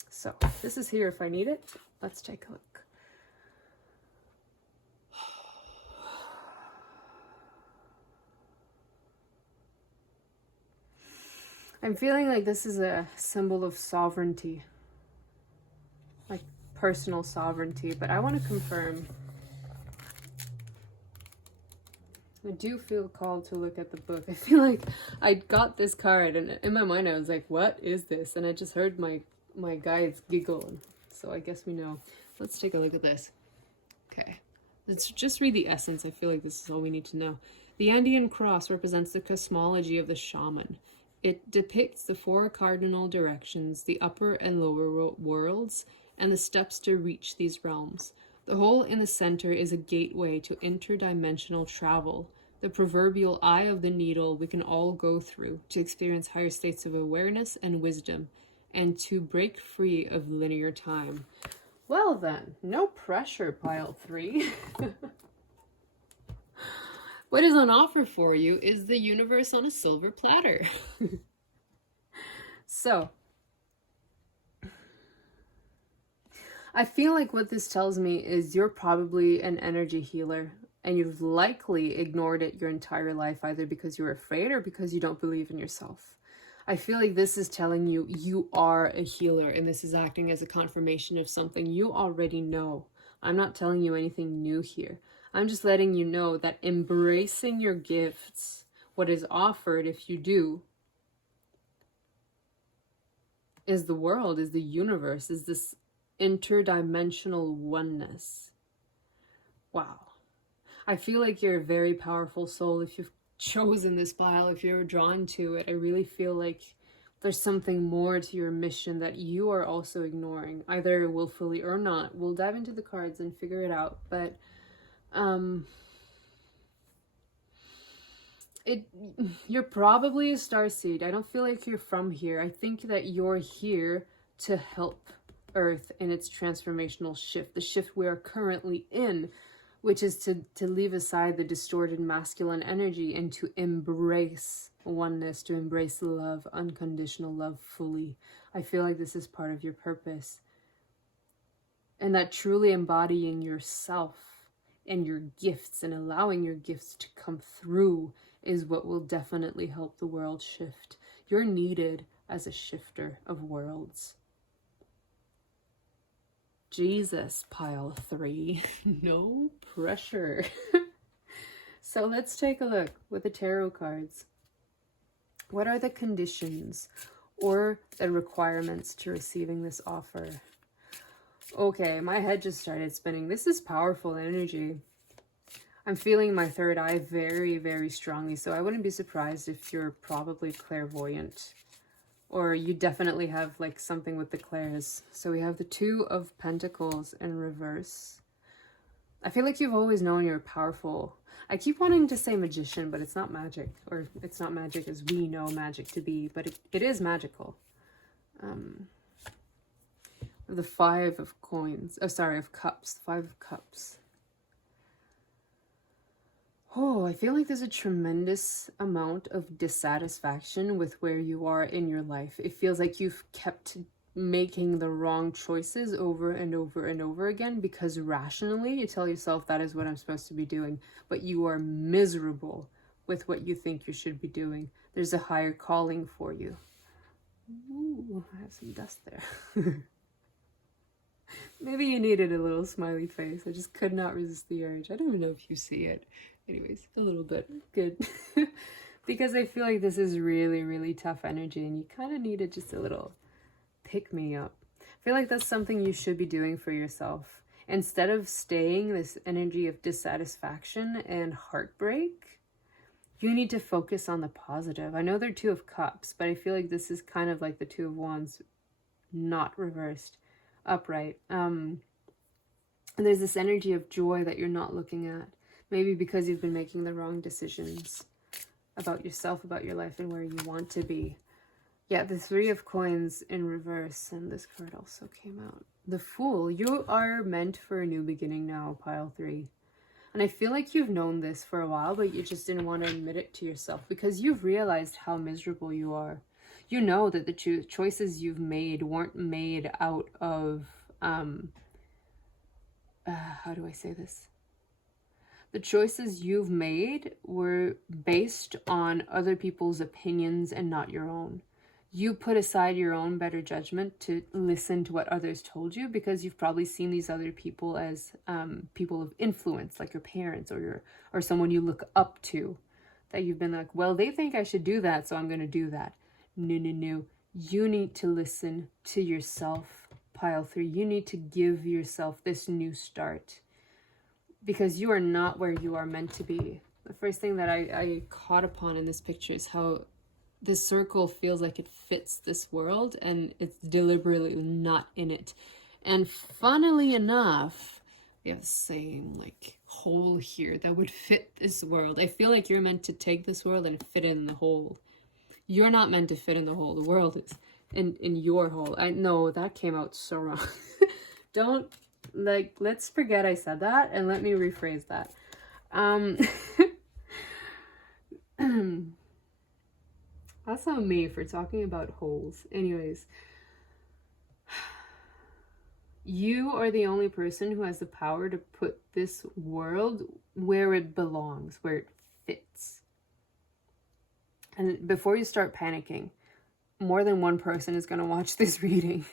So this is here if I need it. Let's take a look. I'm feeling like this is a symbol of sovereignty, like personal sovereignty, but I want to confirm. I do feel called to look at the book. I feel like I got this card and in my mind I was like, what is this? And I just heard my guides giggle, and so I guess we know. Let's take a look at this. Okay, let's just read the essence. I feel like this is all we need to know. The Andean cross represents the cosmology of the shaman. It depicts the 4 cardinal directions, the upper and lower worlds, and the steps to reach these realms. The hole in the center is a gateway to interdimensional travel, the proverbial eye of the needle we can all go through to experience higher states of awareness and wisdom, and to break free of linear time. Well then, no pressure, pile 3. What is on offer for you is the universe on a silver platter. So, I feel like what this tells me is you're probably an energy healer, and you've likely ignored it your entire life, either because you're afraid or because you don't believe in yourself. I feel like this is telling you you are a healer, and this is acting as a confirmation of something you already know. I'm not telling you anything new here. I'm just letting you know that embracing your gifts, what is offered if you do, is the world, is the universe, is this interdimensional oneness. Wow. I feel like you're a very powerful soul if you've chosen this pile, if you're drawn to it. I really feel like there's something more to your mission that you are also ignoring, either willfully or not. We'll dive into the cards and figure it out, but you're probably a starseed. I don't feel like you're from here. I think that you're here to help Earth in its transformational shift, the shift we are currently in, which is to leave aside the distorted masculine energy and to embrace oneness, to embrace love, unconditional love fully. I feel like this is part of your purpose. And that truly embodying yourself and your gifts and allowing your gifts to come through is what will definitely help the world shift. You're needed as a shifter of worlds. Jesus, pile 3. No pressure. So let's take a look with the tarot cards. What are the conditions or the requirements to receiving this offer? Okay, my head just started spinning. This is powerful energy. I'm feeling my third eye very, very strongly, so I wouldn't be surprised if you're probably clairvoyant. Or you definitely have like something with the clairs. So we have the 2 of Pentacles in reverse. I feel like you've always known you're powerful. I keep wanting to say magician, but it's not magic. Or it's not magic as we know magic to be, but it is magical. The 5 of coins. Oh, sorry, of cups. 5 of cups. Oh, I feel like there's a tremendous amount of dissatisfaction with where you are in your life. It feels like you've kept making the wrong choices over and over and over again because rationally you tell yourself that is what I'm supposed to be doing, but you are miserable with what you think you should be doing. There's a higher calling for you. Ooh, I have some dust there. Maybe you needed a little smiley face. I just could not resist the urge. I don't even know if you see it. Anyways, a little bit. Good. Because I feel like this is really, really tough energy and you kind of needed just a little pick-me-up. I feel like that's something you should be doing for yourself. Instead of staying this energy of dissatisfaction and heartbreak, you need to focus on the positive. I know they're 2 of cups, but I feel like this is kind of like the 2 of wands, not reversed, upright. There's this energy of joy that you're not looking at. Maybe because you've been making the wrong decisions about yourself, about your life, and where you want to be. Yeah, the Three of Coins in reverse, and this card also came out. The Fool. You are meant for a new beginning now, pile 3. And I feel like you've known this for a while, but you just didn't want to admit it to yourself because you've realized how miserable you are. You know that the choices you've made weren't made out of, how do I say this? The choices you've made were based on other people's opinions and not your own. You put aside your own better judgment to listen to what others told you because you've probably seen these other people as people of influence, like your parents or someone you look up to, that you've been like, well, they think I should do that, so I'm going to do that. No, no, no. You need to listen to yourself, pile 3. You need to give yourself this new start because you are not where you are meant to be. The first thing that I caught upon in this picture is how this circle feels like it fits this world and it's deliberately not in it. And funnily enough, we have the same like hole here that would fit this world. I feel like you're meant to take this world and fit in the hole. You're not meant to fit in the hole. The world is in your hole. I know that came out so wrong. Don't, like, let's forget I said that and let me rephrase that. That's on me for talking about holes. Anyways, you are the only person who has the power to put this world where it belongs, where it fits. And before you start panicking, more than one person is going to watch this reading.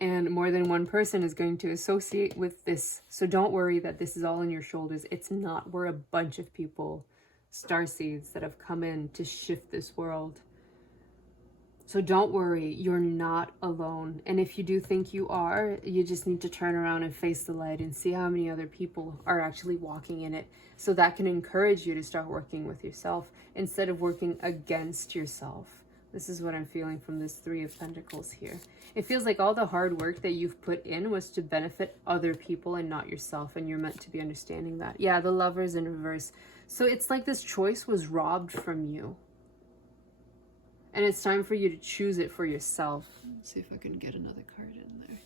And more than one person is going to associate with this. So don't worry that this is all on your shoulders. It's not. We're a bunch of people, starseeds, that have come in to shift this world. So don't worry, you're not alone. And if you do think you are, you just need to turn around and face the light and see how many other people are actually walking in it. So that can encourage you to start working with yourself instead of working against yourself. This is what I'm feeling from this Three of Pentacles here. It feels like all the hard work that you've put in was to benefit other people and not yourself. And you're meant to be understanding that. Yeah, the Lovers in reverse. So it's like this choice was robbed from you. And it's time for you to choose it for yourself. Let's see if I can get another card in there.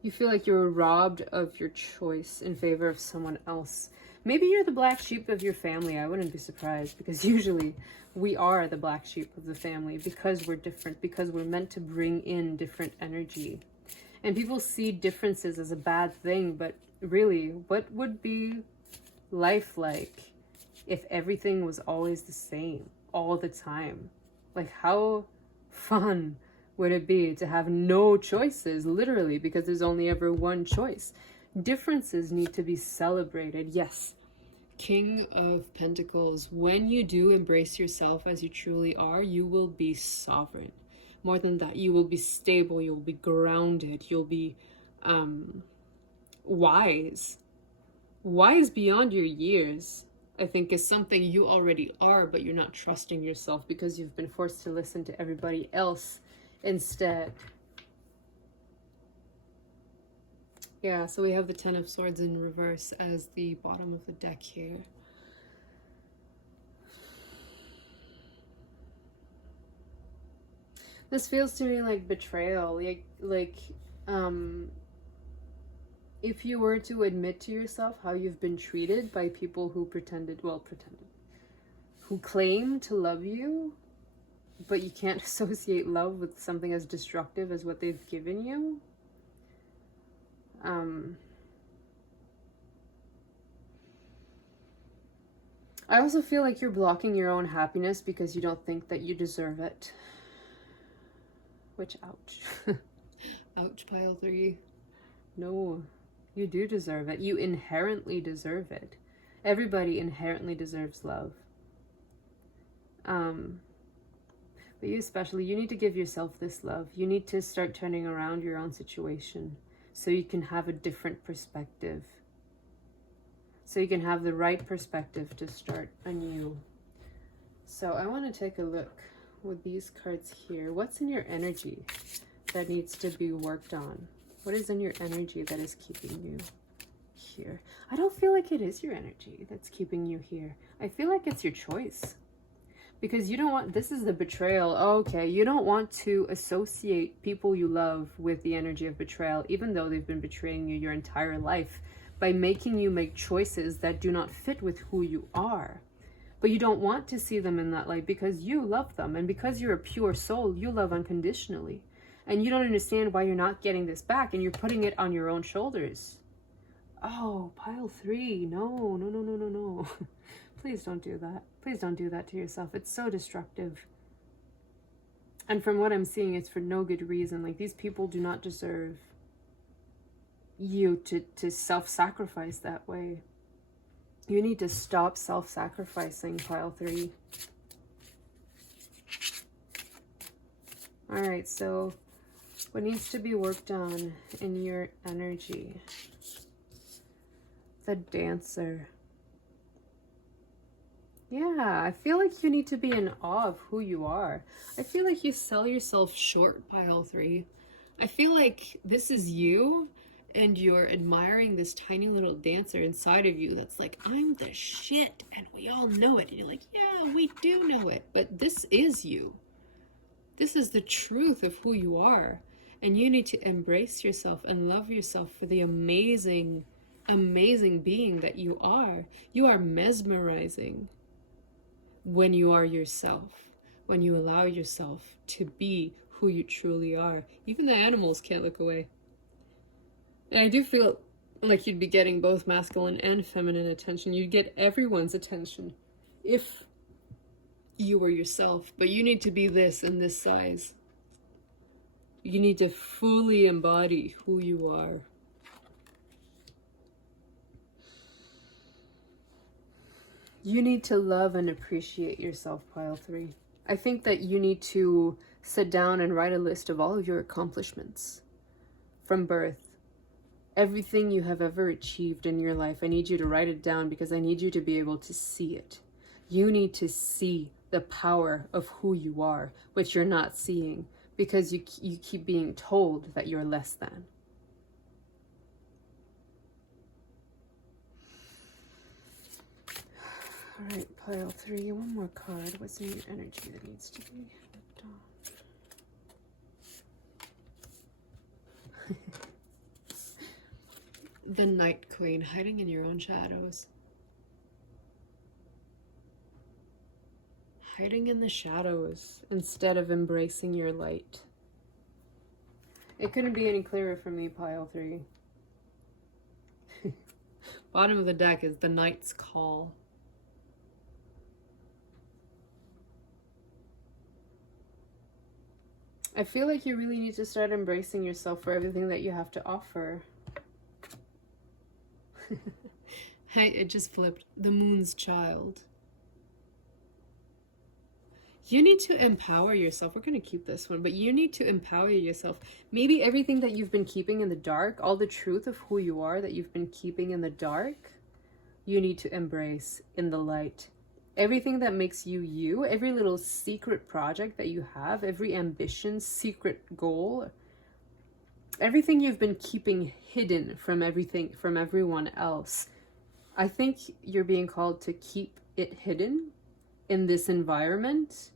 You feel like you were robbed of your choice in favor of someone else. Maybe you're the black sheep of your family. I wouldn't be surprised because usually we are the black sheep of the family because we're different, because we're meant to bring in different energy. And people see differences as a bad thing, but really, what would be life like if everything was always the same all the time? Like, how fun would it be to have no choices, literally, because there's only ever one choice? Differences need to be celebrated. Yes, King of Pentacles, when you do embrace yourself as you truly are, you will be sovereign. More than that, you will be stable, you'll be grounded, you'll be wise beyond your years. I think is something you already are, but you're not trusting yourself because you've been forced to listen to everybody else instead. Yeah, so we have the Ten of Swords in reverse as the bottom of the deck here. This feels to me like betrayal, like if you were to admit to yourself how you've been treated by people who who claim to love you, but you can't associate love with something as destructive as what they've given you. I also feel like you're blocking your own happiness because you don't think that you deserve it. Which, ouch. Ouch, pile 3. No, you do deserve it. You inherently deserve it. Everybody inherently deserves love. But you especially, you need to give yourself this love. You need to start turning around your own situation so you can have a different perspective. So you can have the right perspective to start anew. So I want to take a look with these cards here. What's in your energy that needs to be worked on? What is in your energy that is keeping you here. I don't feel like it is your energy that's keeping you here. I feel like it's your choice. Because you don't want, this is the betrayal. Okay, you don't want to associate people you love with the energy of betrayal, even though they've been betraying you your entire life, by making you make choices that do not fit with who you are. But you don't want to see them in that light because you love them. And because you're a pure soul, you love unconditionally. And you don't understand why you're not getting this back, and you're putting it on your own shoulders. Oh, pile 3. No, no, no, no, no, no. Please don't do that. Please don't do that to yourself. It's so destructive. And from what I'm seeing, it's for no good reason. Like, these people do not deserve you to self-sacrifice that way. You need to stop self-sacrificing, pile 3. All right, so what needs to be worked on in your energy? The Dancer. Yeah, I feel like you need to be in awe of who you are. I feel like you sell yourself short, pile 3. I feel like this is you, and you're admiring this tiny little dancer inside of you that's like, I'm the shit, and we all know it. And you're like, yeah, we do know it, but this is you. This is the truth of who you are. And you need to embrace yourself and love yourself for the amazing, amazing being that you are. You are mesmerizing when you are yourself, when you allow yourself to be who you truly are. Even the animals can't look away. And I do feel like you'd be getting both masculine and feminine attention. You'd get everyone's attention if you were yourself. But you need to be this in this size. You need to fully embody who you are. You need to love and appreciate yourself, pile 3. I think that you need to sit down and write a list of all of your accomplishments from birth. Everything you have ever achieved in your life. I need you to write it down because I need you to be able to see it. You need to see the power of who you are, which you're not seeing because you keep being told that you're less than. All right, pile 3, one more card. What's in your energy that needs to be done? The Night Queen, hiding in your own shadows. Hiding in the shadows instead of embracing your light. It couldn't be any clearer for me, pile 3. Bottom of the deck is the Knight's Call. I feel like you really need to start embracing yourself for everything that you have to offer. It just flipped. The Moon's Child. You need to empower yourself. We're going to keep this one, but you need to empower yourself. Maybe everything that you've been keeping in the dark, all the truth of who you are that you've been keeping in the dark, you need to embrace in the light. Everything that makes you you, every little secret project that you have, every ambition, secret goal, everything you've been keeping hidden from everyone else. I think you're being called to keep it hidden in this environment.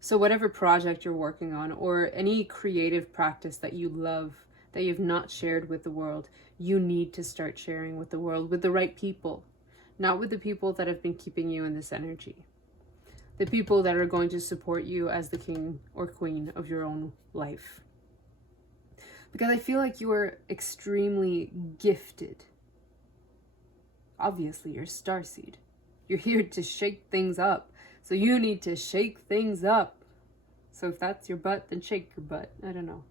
So whatever project you're working on or any creative practice that you love, that you've not shared with the world, you need to start sharing with the world, with the right people, not with the people that have been keeping you in this energy. The people that are going to support you as the king or queen of your own life. Because I feel like you are extremely gifted. Obviously, you're starseed. You're here to shake things up. So you need to shake things up. So if that's your butt, then shake your butt. I don't know.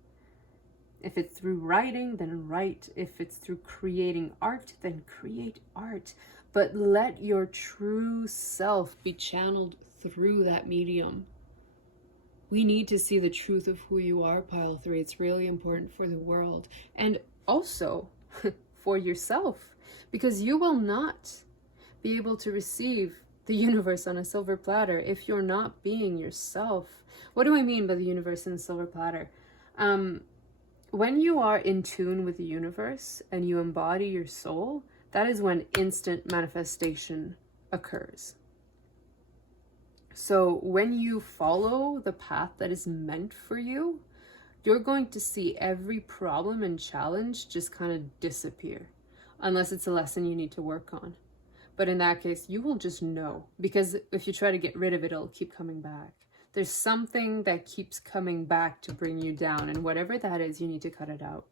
If it's through writing, then write. If it's through creating art, then create art. But let your true self be channeled through that medium. We need to see the truth of who you are, pile 3. It's really important for the world. And also for yourself. Because you will not be able to receive the universe on a silver platter if you're not being yourself. What do I mean by the universe on a silver platter? when you are in tune with the universe and you embody your soul, that is when instant manifestation occurs. So when you follow the path that is meant for you, you're going to see every problem and challenge just kind of disappear, unless it's a lesson you need to work on. But in that case, you will just know, because if you try to get rid of it, it'll keep coming back. There's something that keeps coming back to bring you down, and whatever that is, you need to cut it out.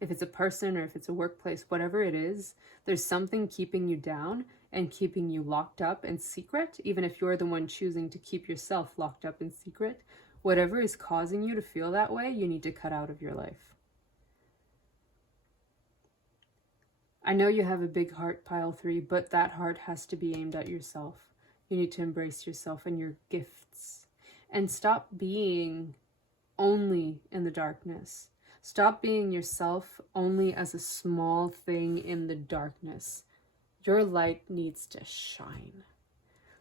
If it's a person or if it's a workplace, whatever it is, there's something keeping you down and keeping you locked up in secret, even if you're the one choosing to keep yourself locked up in secret. Whatever is causing you to feel that way, you need to cut out of your life. I know you have a big heart, pile 3, but that heart has to be aimed at yourself. You need to embrace yourself and your gifts. And stop being only in the darkness. Stop being yourself only as a small thing in the darkness. Your light needs to shine.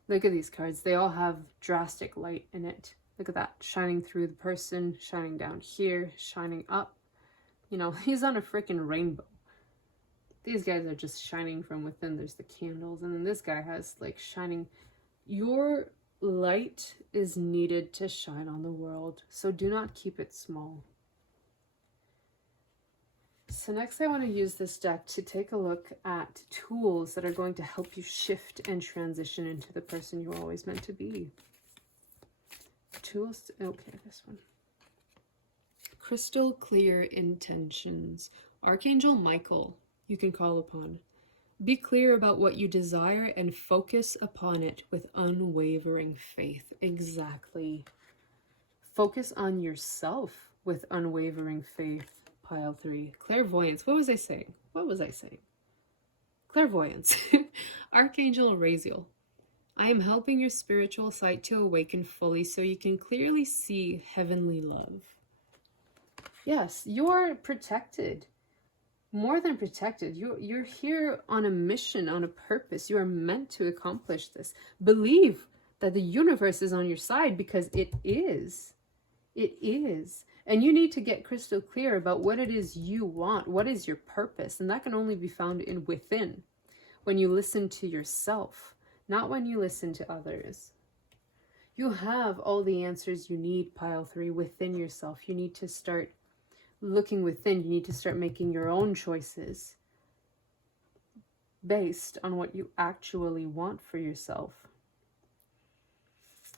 Look at these cards. They all have drastic light in it. Look at that, shining through the person, shining down here, shining up. You know, he's on a freaking rainbow. These guys are just shining from within. There's the candles. And then this guy has like shining. Your light is needed to shine on the world. So do not keep it small. So next I want to use this deck to take a look at tools that are going to help you shift and transition into the person you're always meant to be. Tools, okay, this one. Crystal clear intentions. Archangel Michael, you can call upon. Be clear about what you desire and focus upon it with unwavering faith. Exactly. Focus on yourself with unwavering faith. Pile 3. Clairvoyance. What was I saying? Clairvoyance. Archangel Oracle. I am helping your spiritual sight to awaken fully so you can clearly see heavenly love. Yes, you are protected. More than protected. You're here on a mission, on a purpose. You are meant to accomplish this. Believe that the universe is on your side, because it is. It is. And you need to get crystal clear about what it is you want. What is your purpose? And that can only be found within. When you listen to yourself, not when you listen to others. You have all the answers you need, pile 3, within yourself. You need to start looking within. You need to start making your own choices based on what you actually want for yourself.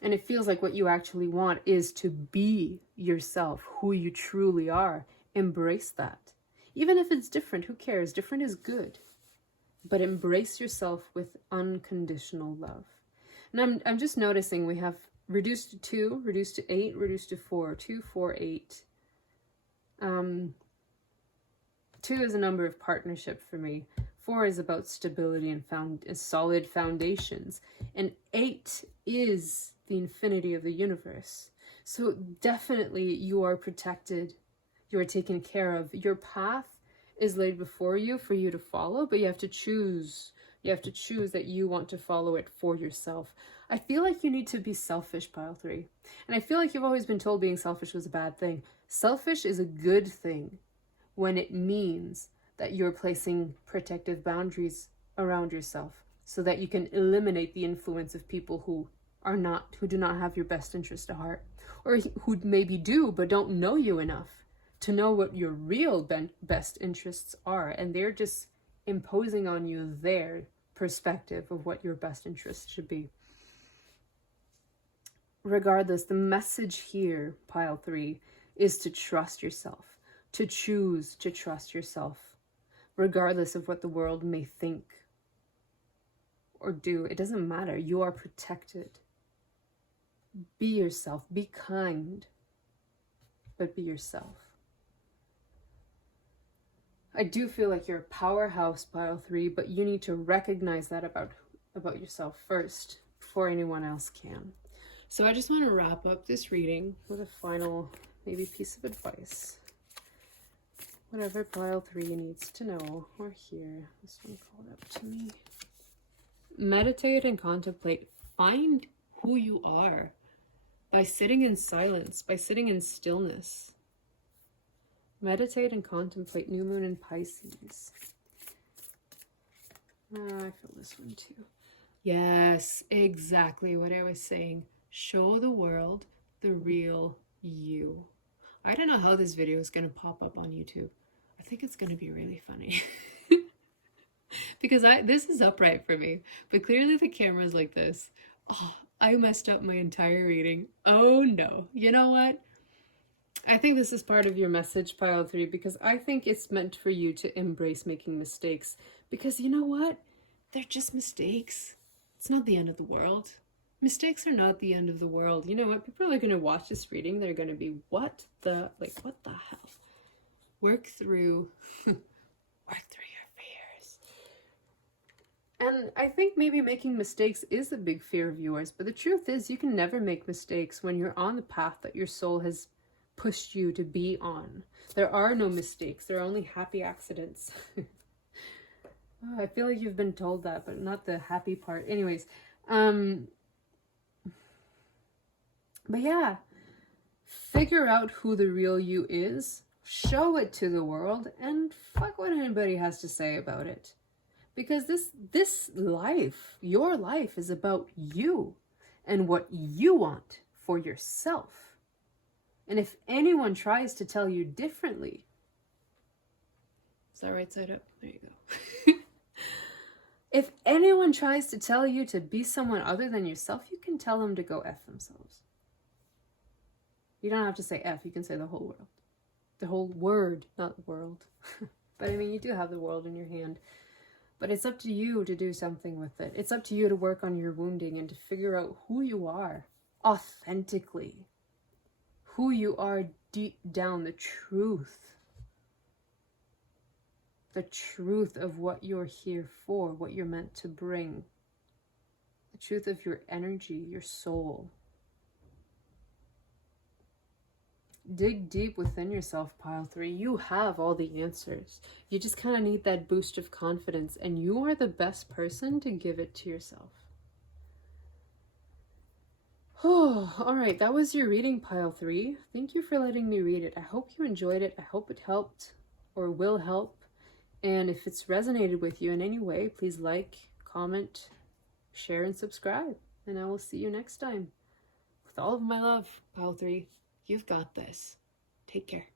And it feels like what you actually want is to be yourself, who you truly are. Embrace that. Even if it's different, who cares? Different is good. But embrace yourself with unconditional love. And I'm just noticing we have reduced to 2, reduced to 8, reduced to 4. 2, 4, 8. 2 is a number of partnership for me. 4 is about stability and solid foundations. And 8 is the infinity of the universe. So definitely you are protected. You are taken care of. Your path is laid before you for you to follow, but you have to choose. You have to choose that you want to follow it for yourself. I feel like you need to be selfish, pile 3. And I feel like you've always been told being selfish was a bad thing. Selfish is a good thing when it means that you're placing protective boundaries around yourself so that you can eliminate the influence of people who do not have your best interest at heart, or who maybe do but don't know you enough to know what your real best interests are, and they're just imposing on you their perspective of what your best interest should be. Regardless, the message here, pile 3, is to trust yourself, to choose to trust yourself, regardless of what the world may think or do. It doesn't matter. You are protected. Be yourself. Be kind, but be yourself. I do feel like you're a powerhouse, pile 3, but you need to recognize that about yourself first before anyone else can. So I just want to wrap up this reading with a final maybe piece of advice. Whatever pile 3 needs to know or hear. This one called up to me. Meditate and contemplate. Find who you are by sitting in silence, by sitting in stillness. Meditate and contemplate. New moon in Pisces. I feel this one too. Yes, exactly what I was saying. Show the world the real you. I don't know how this video is going to pop up on YouTube. I think it's going to be really funny. Because this is upright for me, but clearly the camera's like this. Oh, I messed up my entire reading. Oh no. You know what? I think this is part of your message, pile 3, because I think it's meant for you to embrace making mistakes. Because you know what? They're just mistakes. It's not the end of the world. Mistakes are not the end of the world. You know what? People are going to watch this reading. They're going to be, what the hell? Work through your fears. And I think maybe making mistakes is a big fear of yours. But the truth is, you can never make mistakes when you're on the path that your soul has pushed you to be on. There are no mistakes. There are only happy accidents. Oh, I feel like you've been told that, but not the happy part. Anyways, but yeah, figure out who the real you is, show it to the world, and fuck what anybody has to say about it. Because this life, your life, is about you and what you want for yourself. And if anyone tries to tell you differently, is that right side up? There you go. If anyone tries to tell you to be someone other than yourself, you can tell them to go F themselves. You don't have to say F, you can say the whole world. The whole word, not world. But I mean, you do have the world in your hand. But it's up to you to do something with it. It's up to you to work on your wounding and to figure out who you are authentically. Who you are deep down, the truth. The truth of what you're here for, what you're meant to bring. The truth of your energy, your soul. Dig deep within yourself, pile 3. You have all the answers. You just kind of need that boost of confidence, and you are the best person to give it to yourself. Oh, all right. That was your reading, pile 3. Thank you for letting me read it. I hope you enjoyed it. I hope it helped or will help. And if it's resonated with you in any way, please like, comment, share, and subscribe. And I will see you next time. With all of my love, pile 3, you've got this. Take care.